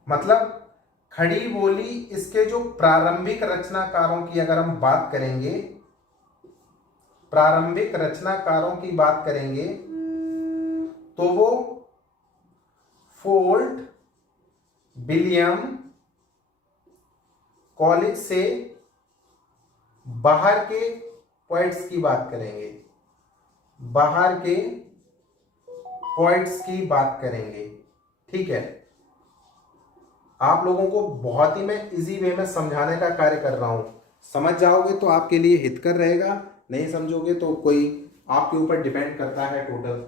मतलब खड़ी बोली, इसके जो प्रारंभिक रचनाकारों की अगर हम बात करेंगे, प्रारंभिक रचनाकारों की बात करेंगे तो वो फोर्ट विलियम कॉलेज से बाहर के पोइट्स की बात करेंगे, बाहर के पोइट्स की बात करेंगे। ठीक है, आप लोगों को बहुत ही मैं इजी वे में समझाने का कार्य कर रहा हूं। समझ जाओगे तो आपके लिए हितकर रहेगा, नहीं समझोगे तो कोई आपके ऊपर डिपेंड करता है टोटल।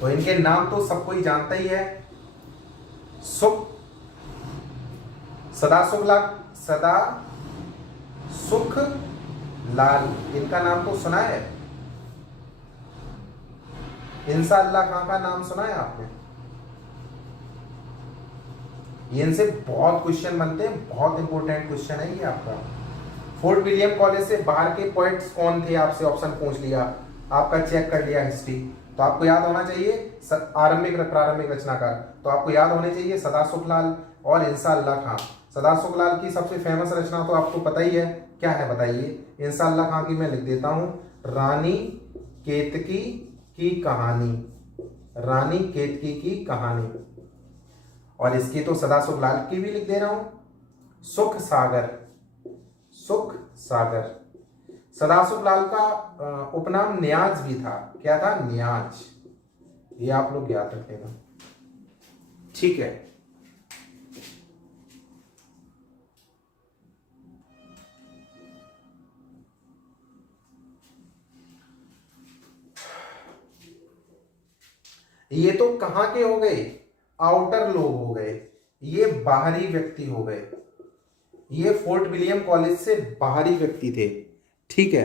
तो इनके नाम तो सबको ही जानता ही है। सुख, सदा सुख लाल, सदा सुख लाल, इनका नाम तो सुना है। इंशाअल्लाह खां का नाम सुना है आपने? ये इनसे बहुत क्वेश्चन बनते हैं, बहुत इंपॉर्टेंट क्वेश्चन है ये आपका। फोर्ट विलियम कॉलेज से बाहर के पोएट्स कौन थे, आपसे ऑप्शन पूछ लिया, आपका चेक कर लिया हिस्ट्री, तो आपको याद होना चाहिए आरंभिक प्रारंभिक रचनाकार, तो आपको याद होने चाहिए सदासुख लाल और इंशाअल्लाह खां। सदासुख लाल की सबसे फेमस रचना तो आपको पता ही है, क्या है बताइए? इंशाअल्लाह खां की मैं लिख देता हूं, रानी केतकी की कहानी, रानी केतकी की कहानी। और इसकी तो सदासुख लाल की भी लिख दे रहा हूं, सुख सागर, सुख सागर। सदासुख लाल का उपनाम न्याज भी था। क्या था? न्याज। ये आप लोग याद रखिएगा। ठीक है, ये तो कहां के हो गए? आउटर लोग हो गए, ये बाहरी व्यक्ति हो गए। ये फोर्ट विलियम कॉलेज से बाहरी व्यक्ति थे। ठीक है,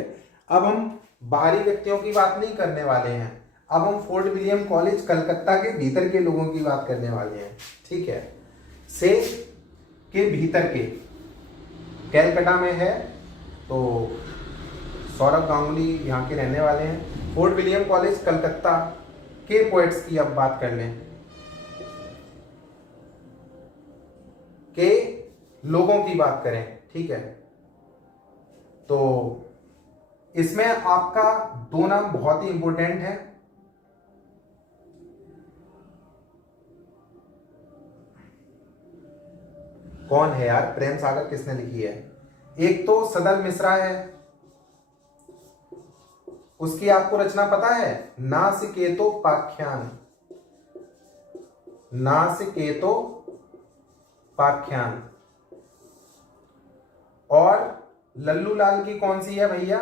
अब हम बाहरी व्यक्तियों की बात नहीं करने वाले हैं, अब हम फोर्ट विलियम कॉलेज कलकत्ता के भीतर के लोगों की बात करने वाले हैं। ठीक है, से के भीतर के, कैलकाटा में है तो सौरभ गांगुली यहाँ के रहने वाले हैं। फोर्ट विलियम कॉलेज कलकत्ता के पोएट्स की अब बात कर लें, के लोगों की बात करें। ठीक है, तो इसमें आपका दो नाम बहुत ही इंपॉर्टेंट है। कौन है यार? प्रेम सागर किसने लिखी है? एक तो सदल मिश्रा है, उसकी आपको रचना पता है? नासिकेतो पाख्यान, नासिकेतो पाख्यान। और लल्लू लाल की कौन सी है भैया?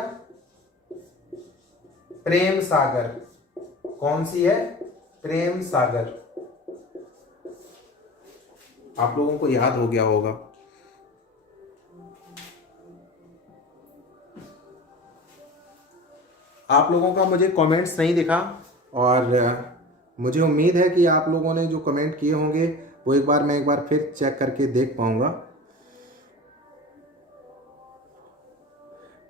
प्रेम सागर। कौन सी है? प्रेम सागर। आप लोगों को याद हो गया होगा। आप लोगों का मुझे कमेंट्स नहीं दिखा, और मुझे उम्मीद है कि आप लोगों ने जो कमेंट किए होंगे वो एक बार फिर चेक करके देख पाऊंगा।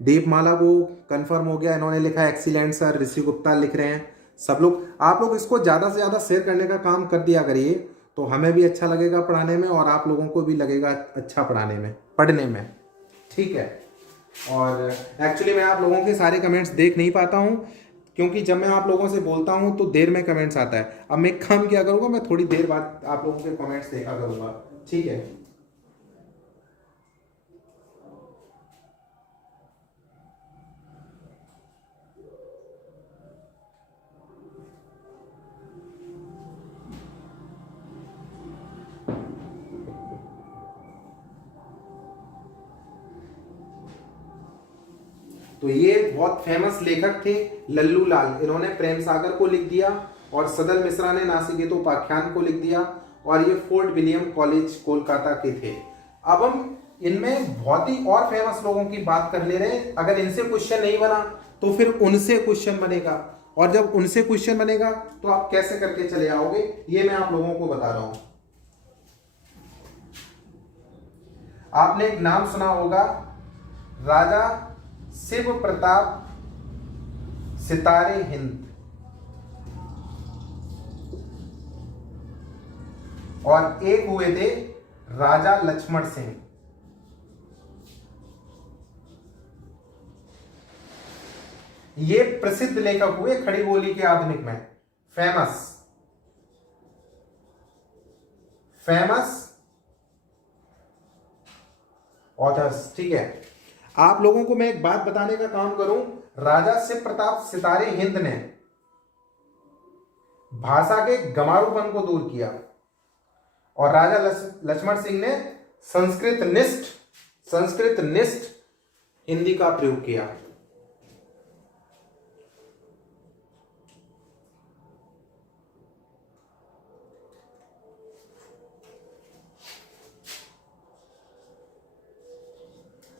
दीपमाला को कंफर्म हो गया, इन्होंने लिखा एक्सीलेंट सर। ऋषि गुप्ता लिख रहे हैं। सब लोग, आप लोग इसको ज़्यादा से ज़्यादा शेयर करने का काम कर दिया करिए, तो हमें भी अच्छा लगेगा पढ़ाने में और आप लोगों को भी लगेगा अच्छा पढ़ने में। ठीक है, और एक्चुअली मैं आप लोगों के सारे कमेंट्स देख नहीं पाता हूँ, क्योंकि जब मैं आप लोगों से बोलता हूँ तो देर में कमेंट्स आता है। अब मैं काम क्या करूँगा, मैं थोड़ी देर बाद आप लोगों के कमेंट्स देखा करूँगा। ठीक है, तो ये बहुत फेमस लेखक थे लल्लू लाल, इन्होंने प्रेम सागर को लिख दिया और सदल मिश्रा ने नासिकेतोपाख्यान को लिख दिया और ये फोर्ट विलियम कॉलेज कोलकाता के थे। अब हम इनमें बहुत ही और फेमस लोगों की बात कर ले रहे हैं। अगर इनसे क्वेश्चन नहीं बना तो फिर उनसे क्वेश्चन बनेगा, और जब उनसे क्वेश्चन बनेगा तो आप कैसे करके चले आओगे, ये मैं आप लोगों को बता रहा हूं। आपने एक नाम सुना होगा, राजा शिव प्रताप सितारे हिंद, और एक हुए थे राजा लक्ष्मण सिंह। ये प्रसिद्ध लेखक हुए खड़ी बोली के आधुनिक में, फेमस ऑथर्स। ठीक है, आप लोगों को मैं एक बात बताने का काम करूं, राजा शिव प्रताप सितारे हिंद ने भाषा के गमारूपन को दूर किया और राजा लक्ष्मण सिंह ने संस्कृत निष्ठ हिंदी का प्रयोग किया।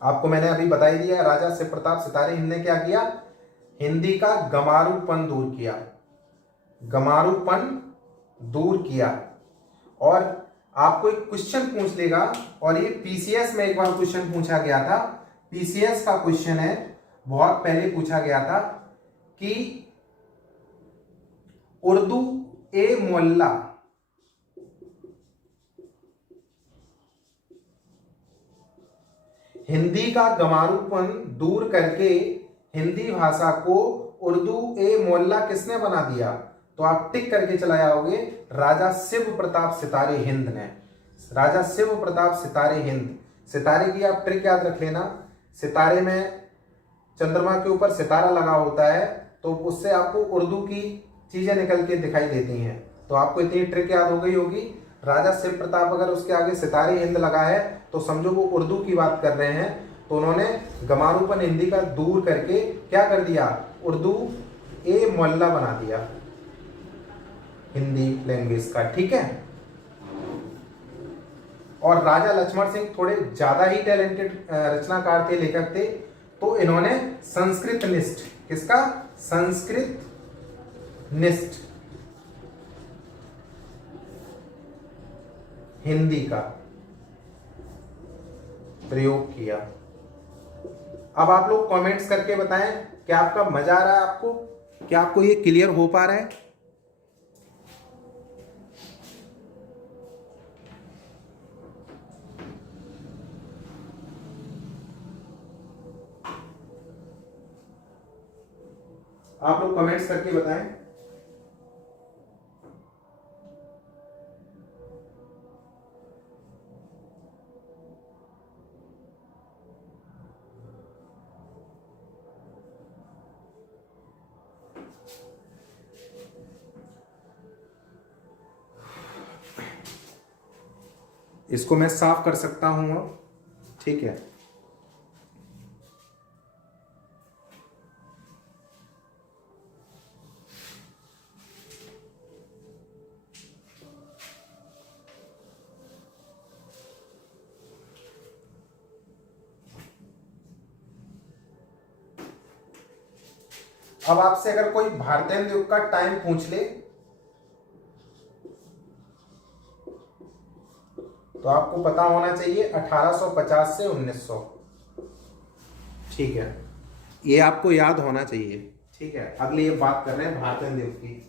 आपको मैंने अभी बता ही दिया, राजा शिव प्रताप सितारे हिंद ने क्या किया, हिंदी का गमारूपन दूर किया। और आपको एक क्वेश्चन पूछ लेगा, और ये पीसीएस में एक बार क्वेश्चन पूछा गया था, पीसीएस का क्वेश्चन है, बहुत पहले पूछा गया था कि उर्दू ए मोल्ला हिंदी का गमारूपन दूर करके हिंदी भाषा को उर्दू ए मोल्ला किसने बना दिया, तो आप टिक करके चला जाओगे, राजा शिव प्रताप सितारे हिंद ने। राजा शिव प्रताप सितारे हिंद, सितारे की आप ट्रिक याद रख लेना, सितारे में चंद्रमा के ऊपर सितारा लगा होता है तो उससे आपको उर्दू की चीजें निकल के दिखाई देती हैं। तो आपको इतनी ट्रिक याद हो गई होगी, राजा शिव प्रताप अगर उसके आगे सितारे हिंद लगा है तो समझो वो उर्दू की बात कर रहे हैं। तो उन्होंने गमारूपन हिंदी का दूर करके क्या कर दिया, उर्दू ए मोल्ला बना दिया हिंदी लैंग्वेज का। ठीक है, और राजा लक्ष्मण सिंह थोड़े ज्यादा ही टैलेंटेड रचनाकार थे, लेखक थे, तो इन्होंने संस्कृत निष्ठ, किसका, संस्कृत निष्ठ हिंदी का प्रयोग किया। अब आप लोग कमेंट्स करके बताएं, क्या आपका मजा आ रहा है, आपको क्या आपको ये क्लियर हो पा रहा है। आप लोग कमेंट्स करके बताएं। इसको मैं साफ कर सकता हूं अब, ठीक है। अब आपसे अगर कोई भारतेंदु युग का टाइम पूछ ले तो आपको पता होना चाहिए 1850 से 1900। ठीक है, ये आपको याद होना चाहिए। ठीक है, अगली ये बात कर रहे हैं भारतेंदु युग की।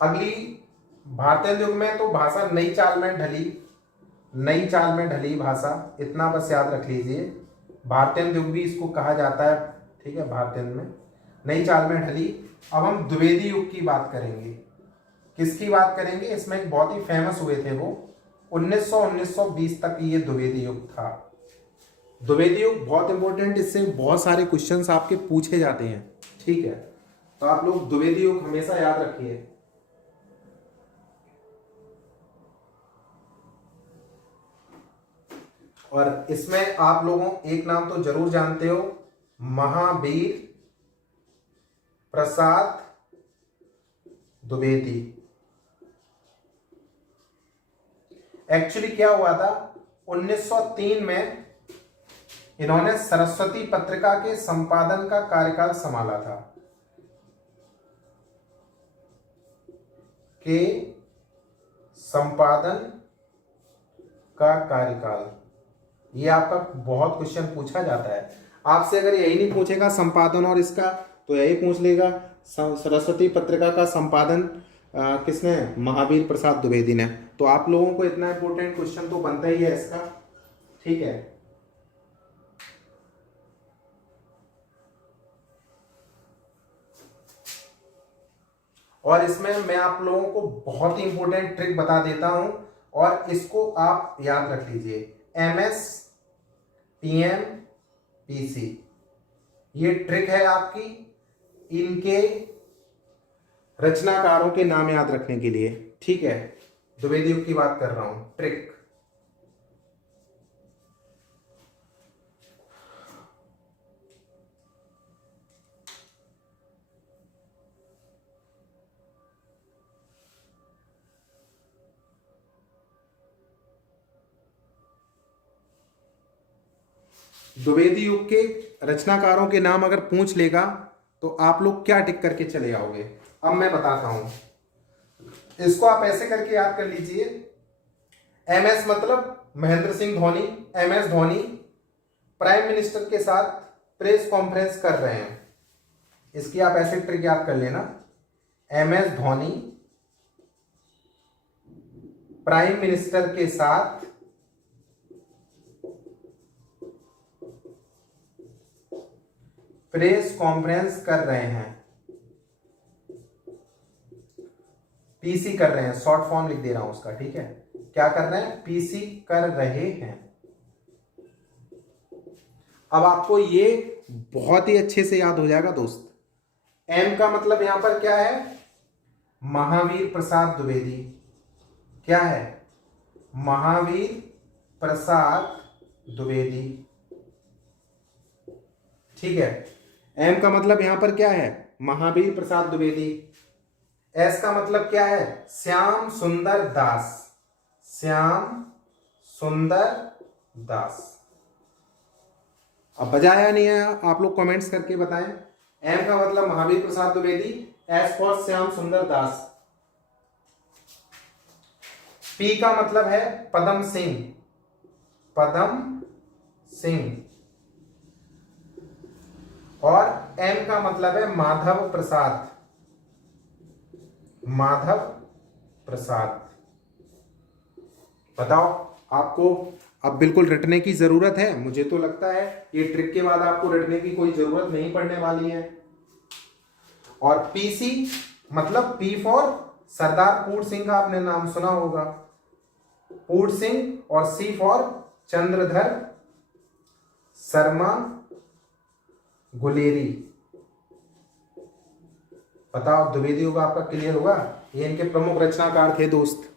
अगली भारतेंदु युग में तो भाषा नई चाल में ढली भाषा, इतना बस याद रख लीजिए। भारतेंदु युग भी इसको कहा जाता है। ठीक है, भारतेंदु में नई चाल में ढली। अब हम द्विवेदी युग की बात करेंगे। किसकी बात करेंगे, इसमें एक बहुत ही फेमस हुए थे वो 1900-1920 तक ये द्विवेदी युग था। द्विवेदी युग बहुत इंपॉर्टेंट, इससे बहुत सारे क्वेश्चंस आपके पूछे जाते हैं। ठीक है, तो आप लोग द्विवेदी युग हमेशा याद रखिए। और इसमें आप लोगों एक नाम तो जरूर जानते हो, महावीर प्रसाद द्विवेदी। एक्चुअली क्या हुआ था, 1903 में इन्होंने सरस्वती पत्रिका के संपादन का कार्यकाल संभाला था। के संपादन का कार्यकाल, ये आपका बहुत क्वेश्चन पूछा जाता है। आपसे अगर यही नहीं पूछेगा संपादन और इसका, तो यही पूछ लेगा सरस्वती पत्रिका का संपादन किसने, महावीर प्रसाद द्विवेदी ने। तो आप लोगों को इतना इंपॉर्टेंट क्वेश्चन तो बनता ही है इसका, ठीक है। और इसमें मैं आप लोगों को बहुत ही इंपॉर्टेंट ट्रिक बता देता हूं, और इसको आप याद रख लीजिए, MS PM PC, ये ट्रिक है आपकी इनके रचनाकारों के नाम याद रखने के लिए, ठीक है। द्विवेदी युग की बात कर रहा हूं, ट्रिक। द्विवेदी युग के रचनाकारों के नाम अगर पूछ लेगा तो आप लोग क्या टिक करके चले आओगे, अब मैं बताता हूं। इसको आप ऐसे करके याद कर लीजिए, MS मतलब Mahendra Singh Dhoni, MS Dhoni prime minister के साथ प्रेस कॉन्फ्रेंस कर रहे हैं, इसकी आप ऐसे ट्रिक याद कर लेना, MS धोनी प्राइम मिनिस्टर के साथ प्रेस कॉन्फ्रेंस कर रहे हैं, पीसी कर रहे हैं, शॉर्ट फॉर्म लिख दे रहा हूं उसका, ठीक है। क्या कर रहे हैं, पीसी कर रहे हैं। अब आपको ये बहुत ही अच्छे से याद हो जाएगा दोस्त। M का मतलब यहां पर क्या है, महावीर प्रसाद द्विवेदी, क्या है, महावीर प्रसाद द्विवेदी, ठीक है। M का मतलब यहां पर क्या है, महावीर प्रसाद द्विवेदी। S का मतलब क्या है, श्याम सुंदर दास, श्याम सुंदर दास। अब बजाया नहीं है, आप लोग कमेंट्स करके बताएं। M का मतलब Mahavir Prasad Dwivedi, S for Shyam Sundar Das. P का मतलब है पदम सिंह, पदम सिंह। और M का मतलब है माधव प्रसाद, माधव प्रसाद। बताओ आपको अब बिल्कुल रटने की जरूरत है, मुझे तो लगता है ये ट्रिक के बाद आपको रटने की कोई जरूरत नहीं पड़ने वाली है। और पीसी मतलब P फॉर सरदार पूर्ण सिंह का आपने नाम सुना होगा, पूर्ण सिंह, और C फॉर चंद्रधर शर्मा गुलेरी। बताओ द्विवेदी युग आपका क्लियर हुआ, ये इनके प्रमुख रचनाकार थे दोस्त।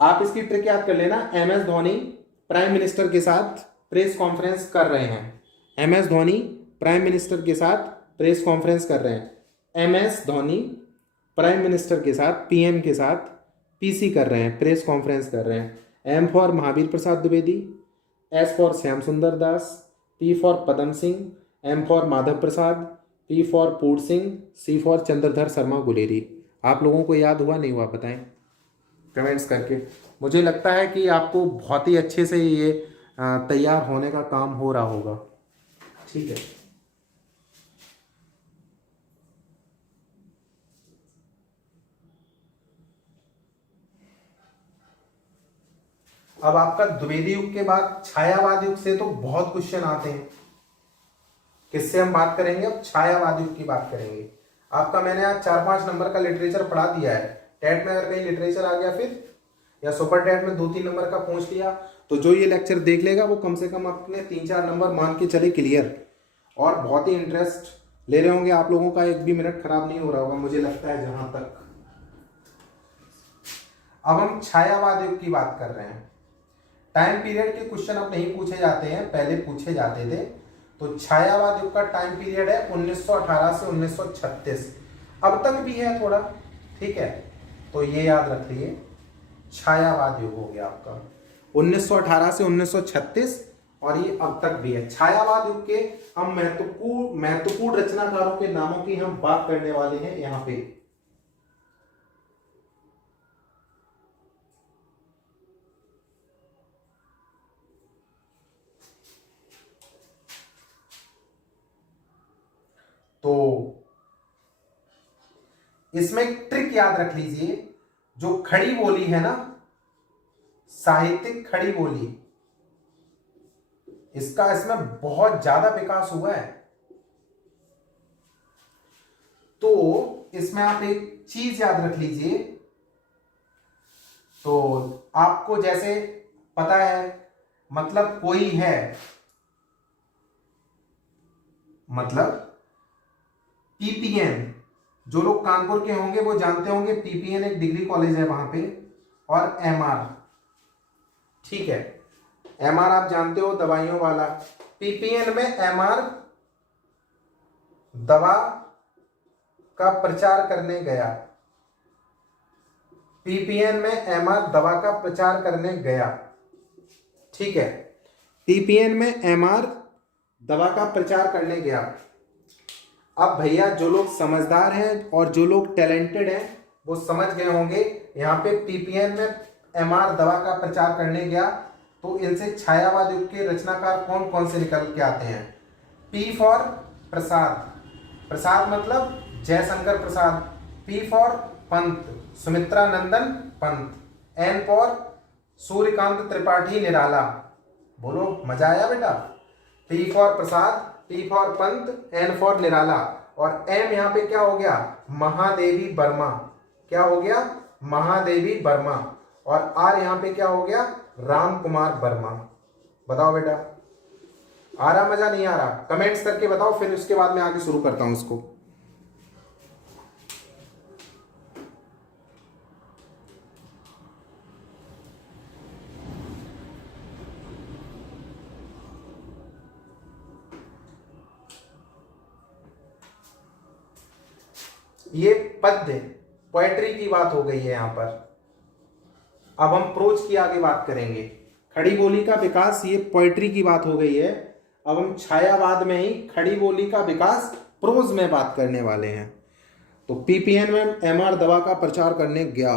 आप इसकी ट्रिक याद कर लेना, MS धोनी प्राइम मिनिस्टर के साथ प्रेस कॉन्फ्रेंस कर रहे हैं, MS धोनी प्राइम मिनिस्टर के साथ प्रेस कॉन्फ्रेंस कर रहे हैं, MS धोनी प्राइम मिनिस्टर के साथ PM के साथ PC कर रहे हैं, प्रेस कॉन्फ्रेंस कर रहे हैं। M for Mahavir Prasad Dwivedi, S for Shyam Sundar Das, P for Padam Singh, M for Madhav Prasad, P for Purn Singh, C for Chandradhar Sharma Guleri. आप लोगों को याद हुआ नहीं हुआ बताएं कमेंट्स करके। मुझे लगता है कि आपको बहुत ही अच्छे से ये तैयार होने का काम हो रहा होगा, ठीक है। अब आपका द्विवेदी युग के बाद छायावाद युग से तो बहुत क्वेश्चन आते हैं। किससे हम बात करेंगे, अब छायावाद युग की बात करेंगे। आपका मैंने आज 4-5 नंबर का लिटरेचर पढ़ा दिया है। टेट में अगर कहीं लिटरेचर आ गया फिर, या सुपर टेट में 2-3 नंबर का पूछ लिया, तो जो ये लेक्चर देख लेगा वो कम से कम अपने 3-4 नंबर मान के चले क्लियर। और बहुत ही इंटरेस्ट ले रहे होंगे आप लोगों का, एक भी मिनट खराब नहीं हो रहा होगा मुझे लगता है जहां तक। अब हम छायावाद युग की बात कर रहे हैं। टाइम पीरियड के क्वेश्चन अब नहीं पूछे जाते हैं, पहले पूछे जाते थे। तो छायावाद युग का टाइम पीरियड है 1918 से 1936, अब तक भी है थोड़ा, ठीक है। तो ये याद रख लिए, छायावाद युग हो गया आपका 1918 से 1936, और ये अब तक भी है। छायावाद युग के हम महत्वपूर्ण रचनाकारों के नामों की हम बात करने वाले हैं यहां पे। तो इसमें एक ट्रिक याद रख लीजिए, जो खड़ी बोली है ना, साहित्यिक खड़ी बोली, इसका इसमें बहुत ज्यादा विकास हुआ है। तो इसमें आप एक चीज याद रख लीजिए, तो आपको जैसे पता है, मतलब कोई है, मतलब पीपीएन, जो लोग कानपुर के होंगे वो जानते होंगे, पीपीएन एक डिग्री कॉलेज है वहां पे, और एमआर, ठीक है, एमआर आप जानते हो दवाइयों वाला। पीपीएन में एमआर दवा का प्रचार करने गया, पीपीएन में एमआर दवा का प्रचार करने गया, ठीक है, पीपीएन में एमआर दवा का प्रचार करने गया। अब भैया जो लोग समझदार हैं और जो लोग टैलेंटेड हैं वो समझ गए होंगे, यहाँ पे पीपीएन में एमआर दवा का प्रचार करने गया, तो इनसे छायावाद युग के रचनाकार कौन कौन से निकल के आते हैं। पी फॉर प्रसाद, प्रसाद मतलब Jaishankar Prasad, P for Pant, Sumitra Nandan Pant, N for Suryakant Tripathi Nirala. बोलो मजा आया बेटा। P for Prasad, P for Pant, N for Nirala, और एम यहाँ पे क्या हो गया, महादेवी वर्मा, क्या हो गया, महादेवी वर्मा, और आर यहाँ पे क्या हो गया, राम कुमार वर्मा। बताओ बेटा, आ रहा मजा, नहीं आ रहा, कमेंट्स करके बताओ, फिर उसके बाद मैं आगे शुरू करता हूं इसको। ये पद्य पोएट्री की बात हो गई है यहां पर। अब हम प्रोज की आगे बात करेंगे। खड़ी बोली का विकास, ये पोएट्री की बात हो गई है। अब हम छायावाद में ही खड़ी बोली का विकास प्रोज में बात करने वाले हैं। तो पीपीएन में एमआर दवा का प्रचार करने गया,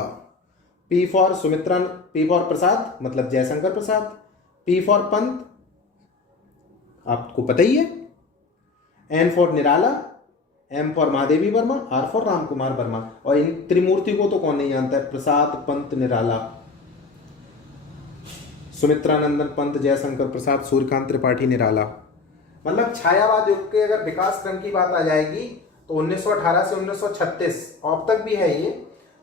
P for Sumitra, P for Prasad मतलब जयशंकर प्रसाद, पी फॉर पंत आपको पता ही है, N for Nirala, M for Mahadevi Verma, R for Ram Kumar Verma. और इन त्रिमूर्ति को तो कौन नहीं जानता है, प्रसाद पंत निराला, सुमित्रा नंदन पंत, जयशंकर प्रसाद, सूर्यकांत त्रिपाठी निराला। मतलब छायावाद युग के अगर विकास क्रम की बात आ जाएगी तो 1918 से 1936 अब तक भी है ये।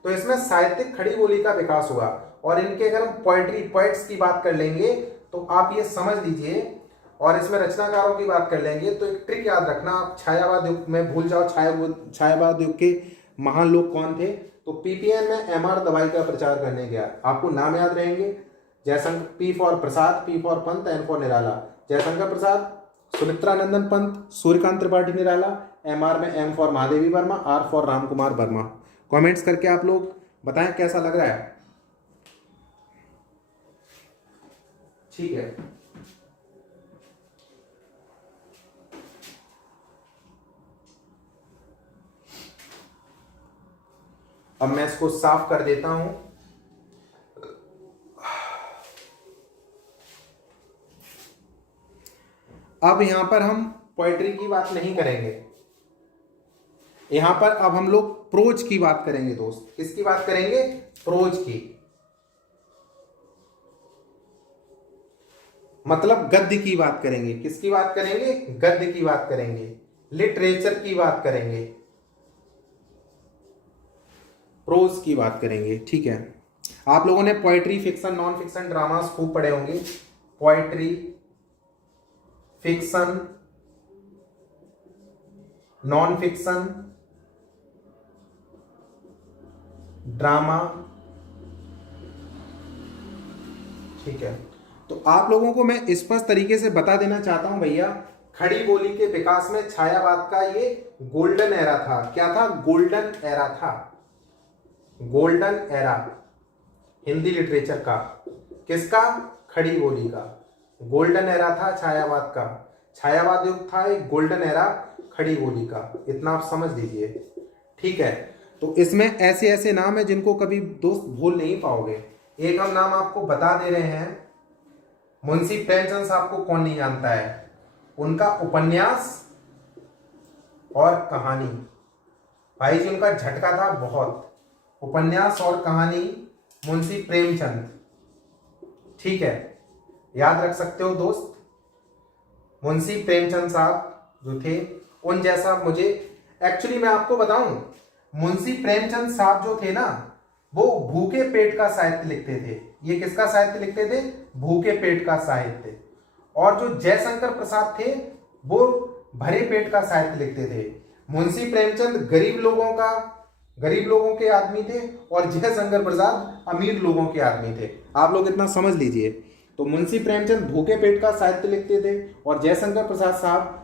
तो इसमें साहित्यिक खड़ी बोली का विकास हुआ, और इनके अगर हम पोएट्स की बात कर लेंगे तो आप ये समझ लीजिए, और इसमें रचनाकारों की बात कर लेंगे। तो एक ट्रिक याद रखना, आप छायावाद युग में भूल जाओ छायावाद युग के महान लोग कौन थे। तो पीपीएन में एमआर दवाई का प्रचार करने गया, आपको नाम याद रहेंगे, Jaishankar, P for Prasad, P for Pant, N for Nirala, Jaishankar Prasad, Sumitra Nandan Pant, Suryakant Tripathi Nirala, MR में M for Mahadevi Verma, R for Ram Kumar Verma. Comments करके आप लोग बताएं कैसा लग रहा है। ठीक है, अब मैं इसको साफ कर देता हूं। अब यहां पर हम पोएट्री की बात नहीं करेंगे, यहां पर अब हम लोग प्रोज की बात करेंगे दोस्त। किसकी बात करेंगे, प्रोज की, मतलब गद्य की बात करेंगे। किसकी बात करेंगे, गद्य की बात करेंगे, लिटरेचर की बात करेंगे, प्रोज की बात करेंगे। ठीक है, आप लोगों ने poetry, fiction, non fiction, dramas खूब पढ़े होंगे। Poetry, fiction, non fiction, drama, ठीक है। तो आप लोगों को मैं स्पष्ट तरीके से बता देना चाहता हूं भैया, खड़ी बोली के विकास में छायावाद का ये गोल्डन एरा था। क्या था? गोल्डन एरा था। गोल्डन एरा हिंदी लिटरेचर का। किसका? खड़ी बोली का। गोल्डन एरा था छायावाद का। छायावाद युग था एक गोल्डन एरा खड़ी बोली का। इतना आप समझ लीजिए, ठीक है। तो इसमें ऐसे ऐसे नाम है जिनको कभी दोस्त भूल नहीं पाओगे। एक हम नाम आपको बता दे रहे हैं, मुंशी प्रेमचंद साहब को कौन नहीं जानता है? उनका उपन्यास और कहानी, भाई जी उनका झटका था बहुत। उपन्यास और कहानी मुंशी प्रेमचंद, ठीक है, याद रख सकते हो दोस्त। मुंशी प्रेमचंद साहब जो थे, उन जैसा मुझे, एक्चुअली मैं आपको बताऊं, मुंशी प्रेमचंद साहब जो थे ना, वो भूखे पेट का साहित्य लिखते थे। ये किसका साहित्य लिखते थे? भूखे पेट का साहित्य। और जो जयशंकर प्रसाद थे, वो भरे पेट का साहित्य लिखते थे। मुंशी प्रेमचंद गरीब लोगों के आदमी थे और जयशंकर प्रसाद अमीर लोगों के आदमी थे। आप लोग इतना समझ लीजिए। तो मुंशी प्रेमचंद भूखे पेट का साहित्य लिखते थे और जयशंकर प्रसाद साहब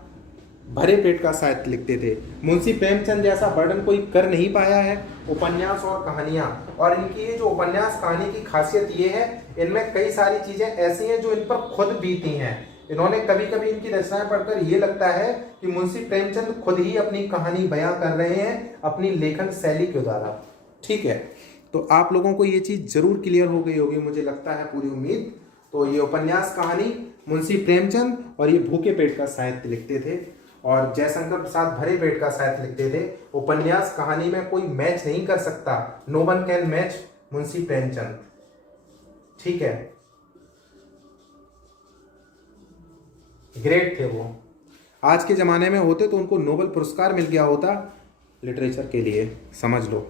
भरे पेट का साहित्य लिखते थे। मुंशी प्रेमचंद जैसा वर्णन कोई कर नहीं पाया है उपन्यास और कहानियां। और इनकी ये जो उपन्यास कहानी की खासियत ये है, इनमें कई सारी चीजें ऐसी हैं जो इन पर खुद बीती हैं। इन्होंने कभी कभी इनकी रचनाएं पढ़कर ये लगता है कि मुंशी प्रेमचंद खुद ही अपनी कहानी बयां कर रहे हैं अपनी लेखन शैली के द्वारा, ठीक है। तो आप लोगों को ये चीज जरूर क्लियर हो गई होगी, मुझे लगता है, पूरी उम्मीद। तो ये उपन्यास कहानी मुंशी प्रेमचंद और ये भूखे पेट का साहित्य लिखते थे और जयशंकर प्रसाद भरे पेट का साहित्य लिखते थे। उपन्यास कहानी में कोई मैच नहीं कर सकता, no one can match Munshi Premchand, ठीक है। ग्रेट थे वो। आज के जमाने में होते तो उनको नोबेल पुरस्कार मिल गया होता लिटरेचर के लिए, समझ लो।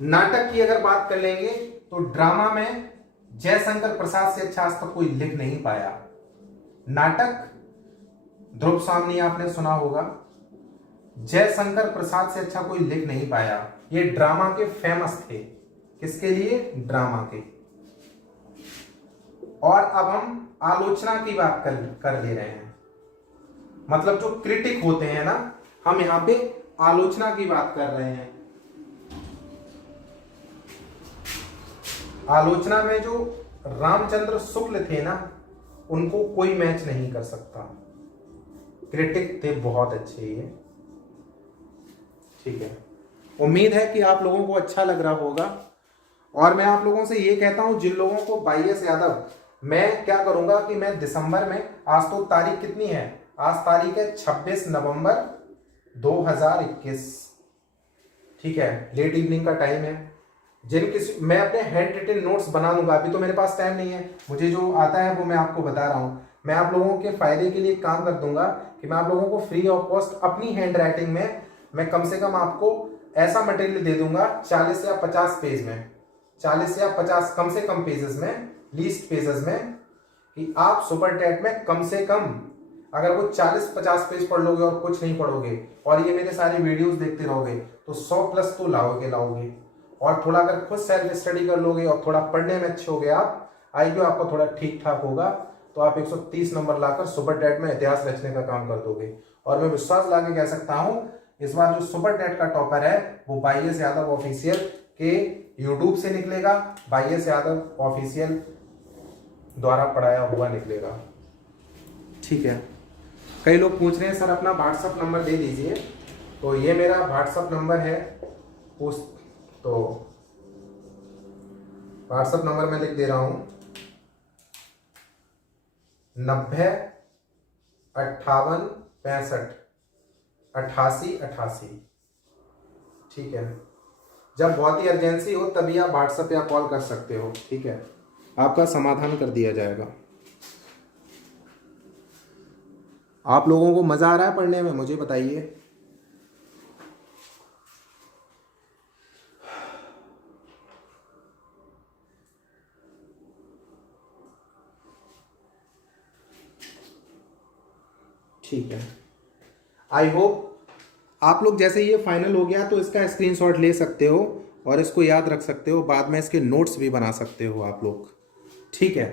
नाटक की अगर बात कर लेंगे तो ड्रामा में जयशंकर प्रसाद से अच्छा आज तक कोई लिख नहीं पाया। नाटक ध्रुव सामनी आपने सुना होगा, जयशंकर प्रसाद से अच्छा कोई लिख नहीं पाया। ये ड्रामा के फेमस थे। किसके लिए? ड्रामा के। और अब हम आलोचना की बात कर ले रहे हैं, मतलब जो क्रिटिक होते हैं ना, हम यहां पे आलोचना की बात कर रहे हैं। आलोचना में जो रामचंद्र शुक्ल थे ना, उनको कोई मैच नहीं कर सकता। क्रिटिक थे बहुत अच्छे ये, ठीक है। उम्मीद है कि आप लोगों को अच्छा लग रहा होगा। और मैं आप लोगों से ये कहता हूं, जिन लोगों को वाईएस यादव, मैं क्या करूंगा कि मैं दिसंबर में, आज तो तारीख कितनी है? आज तारीख है 26 नवंबर 2021, ठीक है। लेट इवनिंग का टाइम है। मैं अपने हैंड रिटन नोट्स बना लूंगा। अभी तो मेरे पास टाइम नहीं है, मुझे जो आता है वो मैं आपको बता रहा हूं। मैं आप लोगों के फायदे के लिए काम कर दूंगा कि मैं आप लोगों को फ्री ऑफ कॉस्ट अपनी हैंड राइटिंग में मैं कम से कम आपको ऐसा मटेरियल दे दूंगा 40 या 50 पेज में, 40 या 50 कम से कम पेजेस में, लीस्ट पेजेस में, कि आप सुपर टेट में कम से कम अगर वो 40-50 पेज पढ़ लोगे और कुछ नहीं पढ़ोगे और ये मेरे सारे वीडियोस देखते रहोगे तो 100+ तो लाओगे। और थोड़ा अगर खुद सेल्फ स्टडी कर लोगे और थोड़ा पढ़ने में अच्छे हो गए आप, आईक्यू आपका थोड़ा ठीक ठाक होगा, तो आप 130 नंबर लाकर सुपर टेट में इतिहास रचने का काम कर दोगे। और मैं विश्वास लाके कह सकता हूं, इस बार जो सुपर टेट का टॉपर है वो वाईएस यादव ऑफिशियल के यूट्यूब से निकलेगा, वाईएस यादव ऑफिशियल द्वारा पढ़ाया हुआ निकलेगा, ठीक है। कई लोग पूछ रहे हैं सर अपना व्हाट्सएप नंबर दे दीजिए, तो ये मेरा व्हाट्सएप नंबर है। तो व्हाट्सएप नंबर मैं लिख दे रहा हूं 90 58 65 88 88, ठीक है। जब बहुत ही अर्जेंसी हो तभी आप व्हाट्सएप या कॉल कर सकते हो, ठीक है। आपका समाधान कर दिया जाएगा। आप लोगों को मजा आ रहा है पढ़ने में? मुझे बताइए। ठीक है, आई होप आप लोग जैसे ये फाइनल हो गया तो इसका स्क्रीनशॉट ले सकते हो और इसको याद रख सकते हो, बाद में इसके नोट्स भी बना सकते हो आप लोग, ठीक है।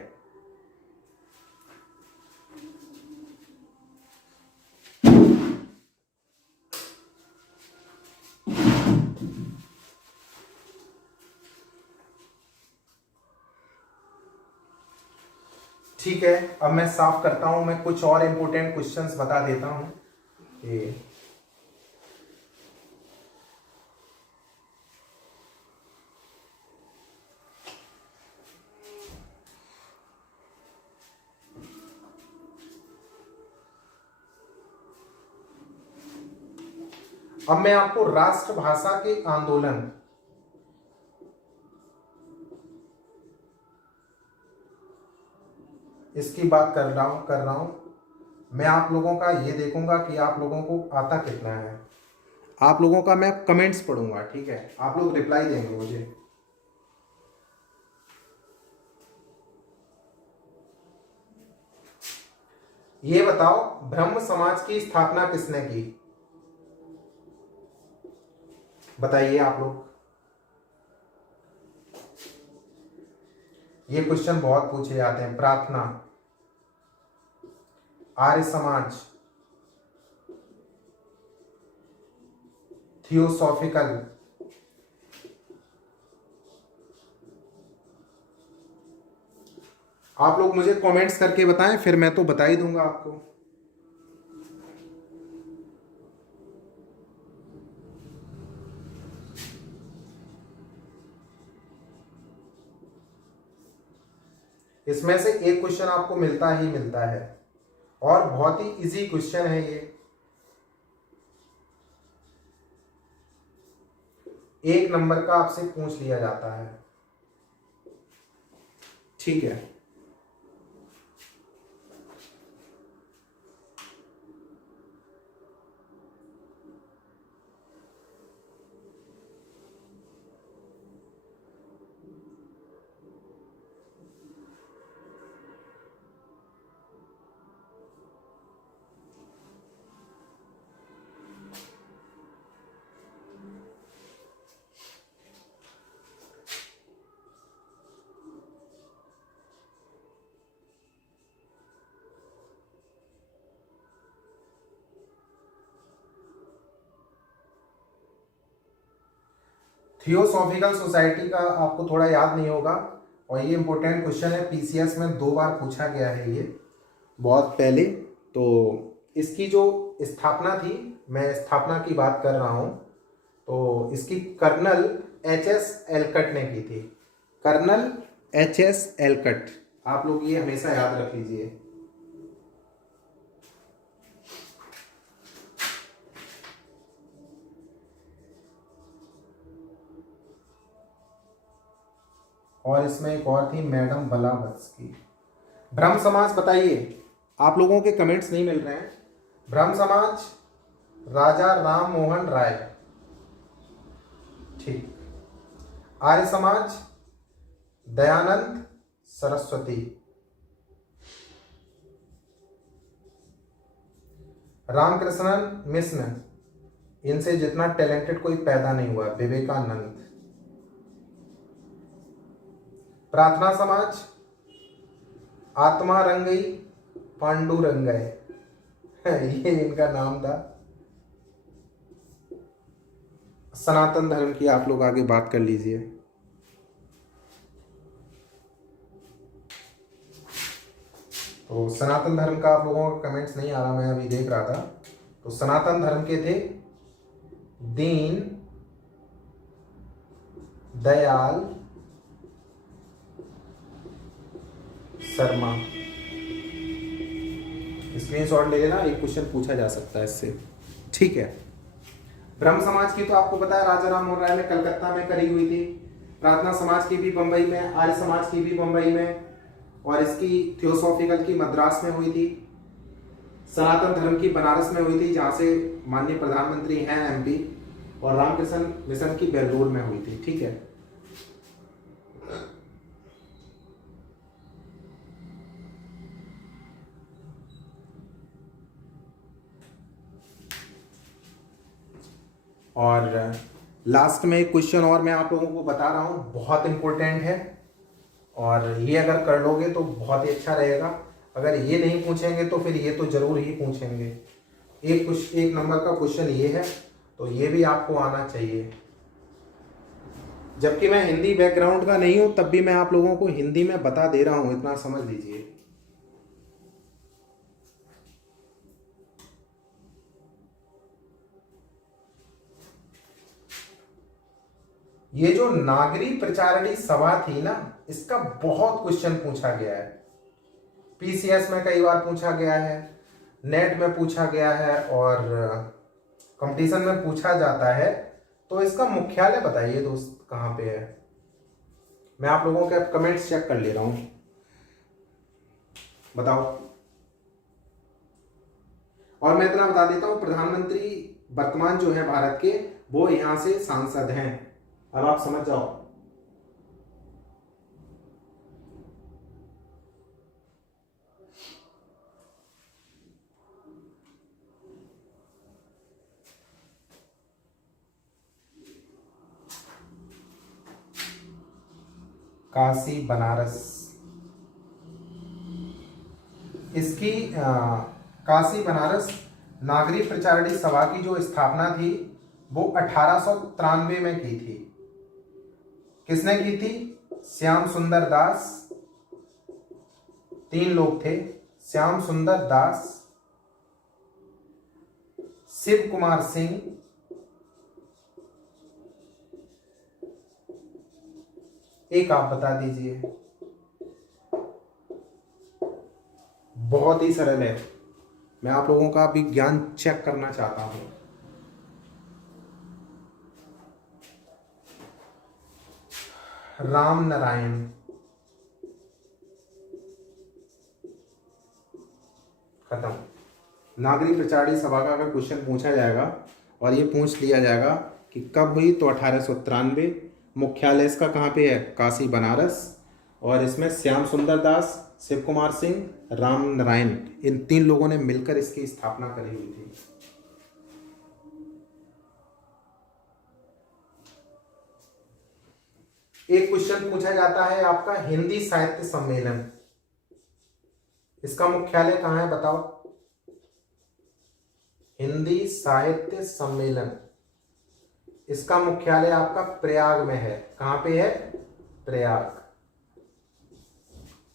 ठीक है, अब मैं साफ करता हूं, मैं कुछ और इंपॉर्टेंट क्वेश्चंस बता देता हूं कि अब मैं आपको राष्ट्रभाषा के आंदोलन, इसकी बात कर रहा हूं। मैं आप लोगों का ये देखूंगा कि आप लोगों को आता कितना है। आप लोगों का मैं कमेंट्स पढ़ूंगा, ठीक है, आप लोग रिप्लाई देंगे मुझे। ये बताओ ब्रह्म समाज की स्थापना किसने की, बताइए आप लोग। ये क्वेश्चन बहुत पूछे जाते हैं। प्रार्थना, आर्य समाज, थियोसॉफिकल, आप लोग मुझे कमेंट्स करके बताएं, फिर मैं तो बता ही दूंगा आपको। इसमें से एक क्वेश्चन आपको मिलता ही मिलता है और बहुत ही इजी क्वेश्चन है ये। एक नंबर का आपसे पूछ लिया जाता है, ठीक है। थियोसॉफिकल सोसाइटी का आपको थोड़ा याद नहीं होगा और ये इंपॉर्टेंट क्वेश्चन है, पीसीएस में 2 बार पूछा गया है ये बहुत पहले। तो इसकी जो स्थापना थी, मैं स्थापना की बात कर रहा हूँ, तो इसकी कर्नल एच.एस. एलकट ने की थी। Colonel HS. एलकट, आप लोग ये हमेशा याद रख लीजिए। और इसमें एक और थी मैडम ब्लावत्स्की। ब्रह्म समाज, बताइए, आप लोगों के कमेंट्स नहीं मिल रहे हैं। ब्रह्म समाज राजा राम मोहन राय, ठीक। आर्य समाज दयानंद सरस्वती। रामकृष्णन मिशन, इनसे जितना टैलेंटेड कोई पैदा नहीं हुआ, विवेकानंद। प्रार्थना समाज आत्मा रंगई पांडुरंगय ये इनका नाम था। सनातन धर्म की आप लोग आगे बात कर लीजिए। तो सनातन धर्म का आप लोगों का कमेंट्स नहीं आ रहा, मैं अभी देख रहा था। तो सनातन धर्म के थे दीन दयाल शर्मा। स्क्रीनशॉट ले लेना, एक क्वेश्चन पूछा जा सकता है इससे, ठीक है। ब्रह्म समाज की तो आपको पता है राजा राम मोहन राय ने कलकत्ता में करी हुई थी। प्रार्थना समाज की भी बंबई में, आर्य समाज की भी बंबई में, और इसकी थियोसॉफिकल की मद्रास में हुई थी। सनातन धर्म की बनारस में हुई थी, जहां से माननीय प्रधानमंत्री हैं एमपी, और रामकृष्ण मिशन की बेंगलुर में हुई थी, ठीक है। और लास्ट में एक क्वेश्चन और मैं आप लोगों को बता रहा हूँ, बहुत इंपॉर्टेंट है, और ये अगर कर लोगे तो बहुत ही अच्छा रहेगा। अगर ये नहीं पूछेंगे तो फिर ये तो जरूर ही पूछेंगे। एक नंबर का क्वेश्चन ये है, तो ये भी आपको आना चाहिए। जबकि मैं हिंदी बैकग्राउंड का नहीं हूं, तब भी मैं आप लोगों को हिंदी में बता दे रहा हूं, इतना समझ लीजिए। ये जो नागरी प्रचारणी सभा थी ना, इसका बहुत क्वेश्चन पूछा गया है। पीसीएस में कई बार पूछा गया है, नेट में पूछा गया है, और कंपटीशन में पूछा जाता है। तो इसका मुख्यालय बताइए दोस्त, कहाँ पे है? मैं आप लोगों के कमेंट्स चेक कर ले रहा हूं, बताओ। और मैं इतना बता देता हूं, प्रधानमंत्री वर्तमान जो है भारत के, वो यहां से सांसद हैं। अब आप समझ जाओ। काशी बनारस, इसकी काशी बनारस नागरी प्रचारणी सभा की जो स्थापना थी वो 1893 में की थी। किसने की थी? श्याम सुंदर दास। 3 लोग थे, श्याम सुंदर दास, शिव कुमार सिंह, एक आप बता दीजिए। बहुत ही सरल है, मैं आप लोगों का भी ज्ञान चेक करना चाहता हूं। राम नारायण। खत्म। नागरिक प्रचारणी सभा का अगर क्वेश्चन पूछा जाएगा और ये पूछ लिया जाएगा कि कब हुई, तो 1893। मुख्यालय इसका कहाँ पे है? काशी बनारस। और इसमें श्याम सुंदर दास, शिव कुमार सिंह, राम नारायण, इन 3 लोगों ने मिलकर इसकी स्थापना करी हुई थी। एक क्वेश्चन पूछा जाता है आपका, हिंदी साहित्य सम्मेलन, इसका मुख्यालय कहाँ है बताओ? हिंदी साहित्य सम्मेलन, इसका मुख्यालय आपका प्रयाग में है। कहां पे है? प्रयाग।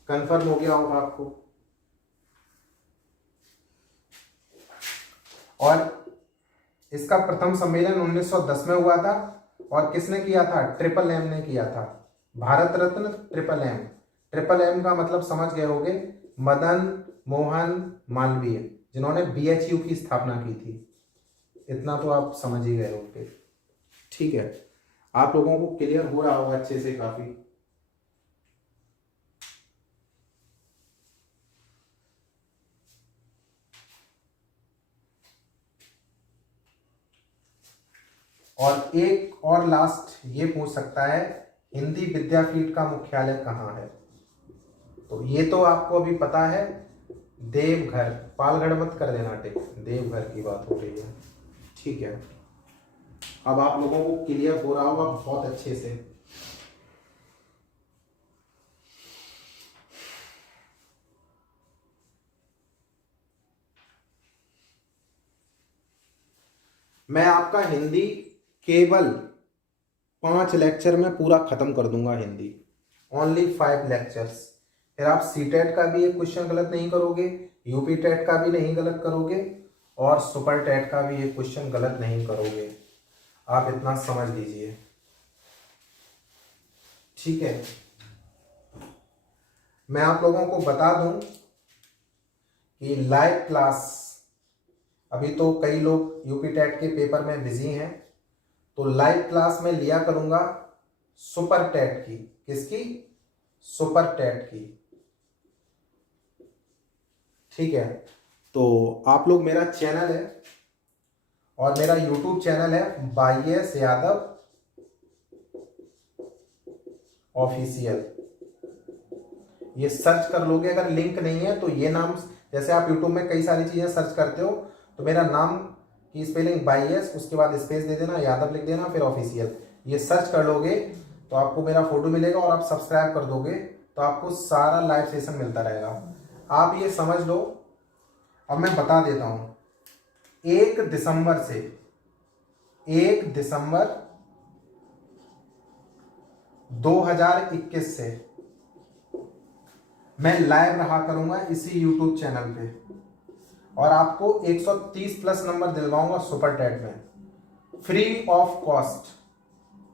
कंफर्म हो गया होगा आपको। और इसका प्रथम सम्मेलन 1910 में हुआ था, और किसने किया था? ट्रिपल एम ने किया था। Bharat Ratna triple M. Triple M का मतलब समझ गए होंगे, मदन मोहन मालवीय, जिन्होंने बीएचयू की स्थापना की थी। इतना तो आप समझ ही गए होंगे। ठीक है, आप लोगों को क्लियर हो रहा होगा अच्छे से काफी। और एक और लास्ट ये पूछ सकता है, हिंदी विद्यापीठ का मुख्यालय कहाँ है? तो ये तो आपको अभी पता है, देवघर। पालगढ़ मत कर देना टिक, देवघर की बात हो रही है। ठीक है, अब आप लोगों को क्लियर हो रहा होगा बहुत अच्छे से। मैं आपका हिंदी केवल 5 लेक्चर में पूरा खत्म कर दूंगा। Hindi only 5 lectures. फिर आप सीटेट का भी एक क्वेश्चन गलत नहीं करोगे, यूपी टेट का भी नहीं गलत करोगे, और सुपर टेट का भी एक क्वेश्चन गलत नहीं करोगे। आप इतना समझ लीजिए। ठीक है, मैं आप लोगों को बता दूं कि लाइव क्लास, अभी तो कई लोग यूपी टेट के पेपर में बिजी हैं, तो लाइव क्लास में लिया करूंगा सुपर टेट की। किसकी? सुपर टेट की। ठीक है, तो आप लोग, मेरा चैनल है और मेरा यूट्यूब चैनल है YS यादव ऑफिशियल, ये सर्च कर लोगे। अगर लिंक नहीं है तो ये नाम, जैसे आप यूट्यूब में कई सारी चीजें सर्च करते हो, तो मेरा नाम की स्पेलिंग YS, उसके बाद स्पेस दे देना, यादव लिख देना, फिर ऑफिशियल। ये सर्च कर लोगे तो आपको मेरा फोटो मिलेगा और आप सब्सक्राइब कर दोगे तो आपको सारा लाइव सेशन मिलता रहेगा। आप ये समझ लो। अब मैं बता देता हूं, 1 दिसंबर से 1 दिसंबर 2021 से मैं लाइव रहा करूंगा इसी यूट्यूब चैनल पे और आपको 130 प्लस नंबर दिलवाऊंगा सुपर टेट में, फ्री ऑफ कॉस्ट।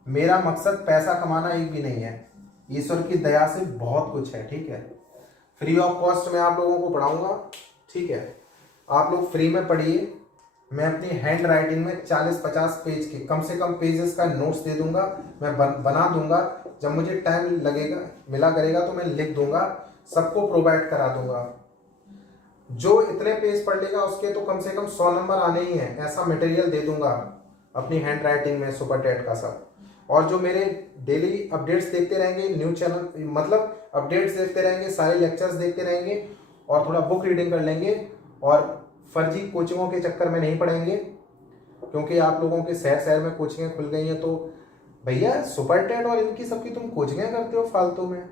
मेरा मकसद पैसा कमाना एक भी नहीं है, ईश्वर की दया से बहुत कुछ है, ठीक है। फ्री ऑफ कॉस्ट मैं आप लोगों को पढ़ाऊंगा, ठीक है। आप लोग फ्री में पढ़िए। मैं अपनी हैंड राइटिंग में 40-50 पेज के कम से कम पेजेस का नोट्स दे दूंगा, मैं बना दूंगा। जब मुझे टाइम लगेगा मिला करेगा तो मैं लिख दूंगा, सबको प्रोवाइड करा दूंगा। जो इतने पेज पढ़ लेगा उसके तो कम से कम 100 नंबर आने ही हैं, ऐसा मटेरियल दे दूंगा अपनी हैंड राइटिंग में सुपर टेट का सब। और जो मेरे डेली अपडेट्स देखते रहेंगे, न्यू चैनल मतलब अपडेट्स देखते रहेंगे, सारे लेक्चर्स देखते रहेंगे और थोड़ा बुक रीडिंग कर लेंगे और फर्जी कोचिंगों के चक्कर में नहीं पड़ेंगे, क्योंकि आप लोगों के शहर शहर में कोचिंगें खुल गई हैं। तो भैया सुपर टेट और इनकी सबकी तुम कोचिंगें करते हो फालतू में,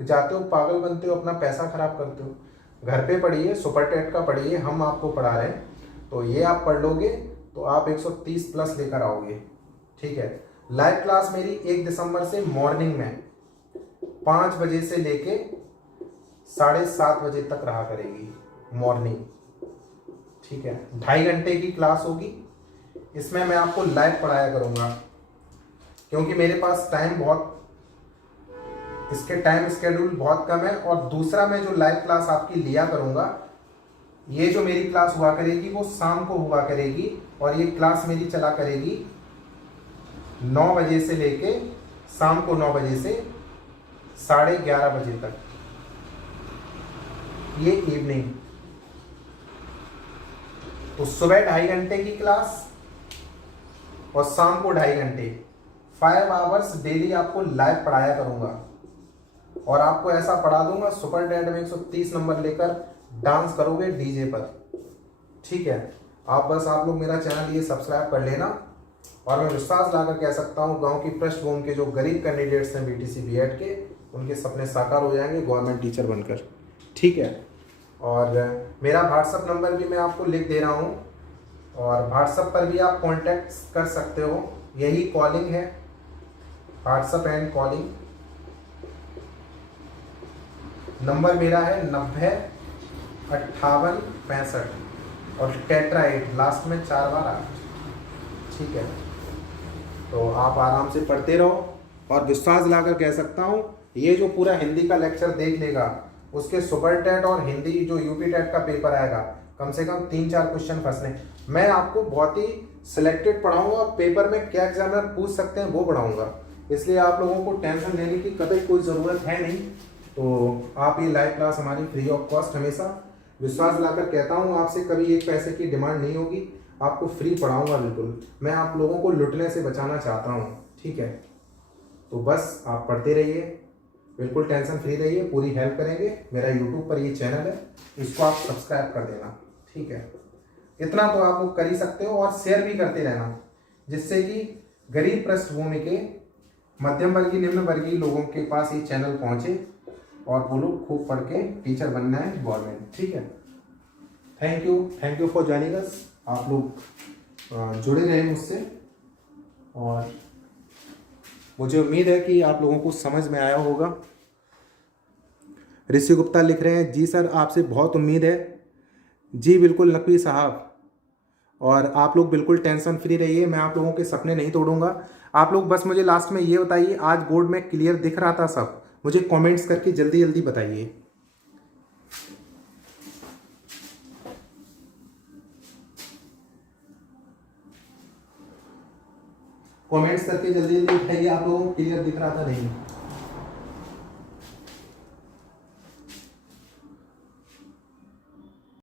जाते हो पागल बनते हो, अपना पैसा खराब करते हो। घर पे पढ़िए, सुपर टेट का पढ़िए, हम आपको पढ़ा रहे हैं। तो ये आप पढ़ लोगे तो आप 130 प्लस लेकर आओगे, ठीक है। लाइव क्लास मेरी 1 दिसंबर से मॉर्निंग में 5 बजे से लेके 7:30 बजे तक रहा करेगी मॉर्निंग, ठीक है। 2.5 घंटे की क्लास होगी। इसमें मैं आपको लाइव पढ़ाया करूंगा क्योंकि मेरे पास टाइम बहुत, इसके टाइम स्केड्यूल बहुत कम है। और दूसरा, मैं जो लाइव क्लास आपकी लिया करूंगा, ये जो मेरी क्लास हुआ करेगी वो शाम को हुआ करेगी और ये क्लास मेरी चला करेगी 9 बजे से लेके शाम को 9 बजे से 11:30 बजे तक, ये इवनिंग। तो सुबह 2.5 घंटे की क्लास और शाम को 2.5 घंटे, 5 आवर्स डेली आपको लाइव पढ़ाया करूंगा और आपको ऐसा पढ़ा दूंगा सुपर टेट में 130 नंबर लेकर डांस करोगे डीजे पर, ठीक है। आप लोग मेरा चैनल ये सब्सक्राइब कर लेना। और मैं विश्वास लाकर कह सकता हूँ, गांव की पृष्ठभूमि के जो गरीब कैंडिडेट्स हैं बीटीसी बीएड के, उनके सपने साकार हो जाएंगे गवर्नमेंट टीचर बनकर, ठीक है। और मेरा व्हाट्सअप नंबर भी मैं आपको लिख दे रहा हूँ और व्हाट्सअप पर भी आप कॉन्टैक्ट कर सकते हो, यही कॉलिंग है, व्हाट्सअप एंड कॉलिंग। नंबर मेरा है 90 58 65 और टेट्रा 8 लास्ट में 4 बार 8, ठीक है। तो आप आराम से पढ़ते रहो और विश्वास लाकर कह सकता हूँ, ये जो पूरा हिंदी का लेक्चर देख लेगा उसके सुपर टेट और हिंदी जो यूपी टेट का पेपर आएगा, कम से कम 3-4 क्वेश्चन फंसने। मैं आपको बहुत ही सिलेक्टेड पढ़ाऊंगा, पेपर में क्या एग्जामिनर पूछ सकते हैं वो पढ़ाऊंगा, इसलिए आप लोगों को टेंशन लेने की कभी कोई ज़रूरत है नहीं। तो आप ये लाइव क्लास हमारी फ्री ऑफ कॉस्ट, हमेशा विश्वास लाकर कहता हूँ, आपसे कभी 1 पैसे की डिमांड नहीं होगी, आपको फ्री पढ़ाऊंगा बिल्कुल। मैं आप लोगों को लुटने से बचाना चाहता हूँ, ठीक है। तो बस आप पढ़ते रहिए, बिल्कुल टेंशन फ्री रहिए, पूरी हेल्प करेंगे। मेरा यूट्यूब पर ये चैनल है, इसको आप सब्सक्राइब कर देना, ठीक है। इतना तो आप लोग कर ही सकते हो और शेयर भी करते रहना, जिससे कि गरीब पृष्ठभूमि के मध्यम वर्गीय निम्न वर्गीय लोगों के पास ये चैनल पहुंचे और वो लोग खूब पढ़ के टीचर बनना है गवर्नमेंट, ठीक है। Thank you for joining us. आप लोग जुड़े रहे मुझसे और मुझे उम्मीद है कि आप लोगों को समझ में आया होगा। ऋषि गुप्ता लिख रहे हैं, जी सर आपसे बहुत उम्मीद है। जी बिल्कुल नकवी साहब, और आप लोग बिल्कुल टेंशन फ्री रहिए, मैं आप लोगों के सपने नहीं तोड़ूंगा। आप लोग बस मुझे लास्ट में ये बताइए, आज बोर्ड में क्लियर दिख रहा था सब? मुझे कमेंट्स करके जल्दी जल्दी बताइए। कमेंट्स करके जल्दी जल्दी बताइए, आप लोगों को क्लियर दिख रहा था नहीं?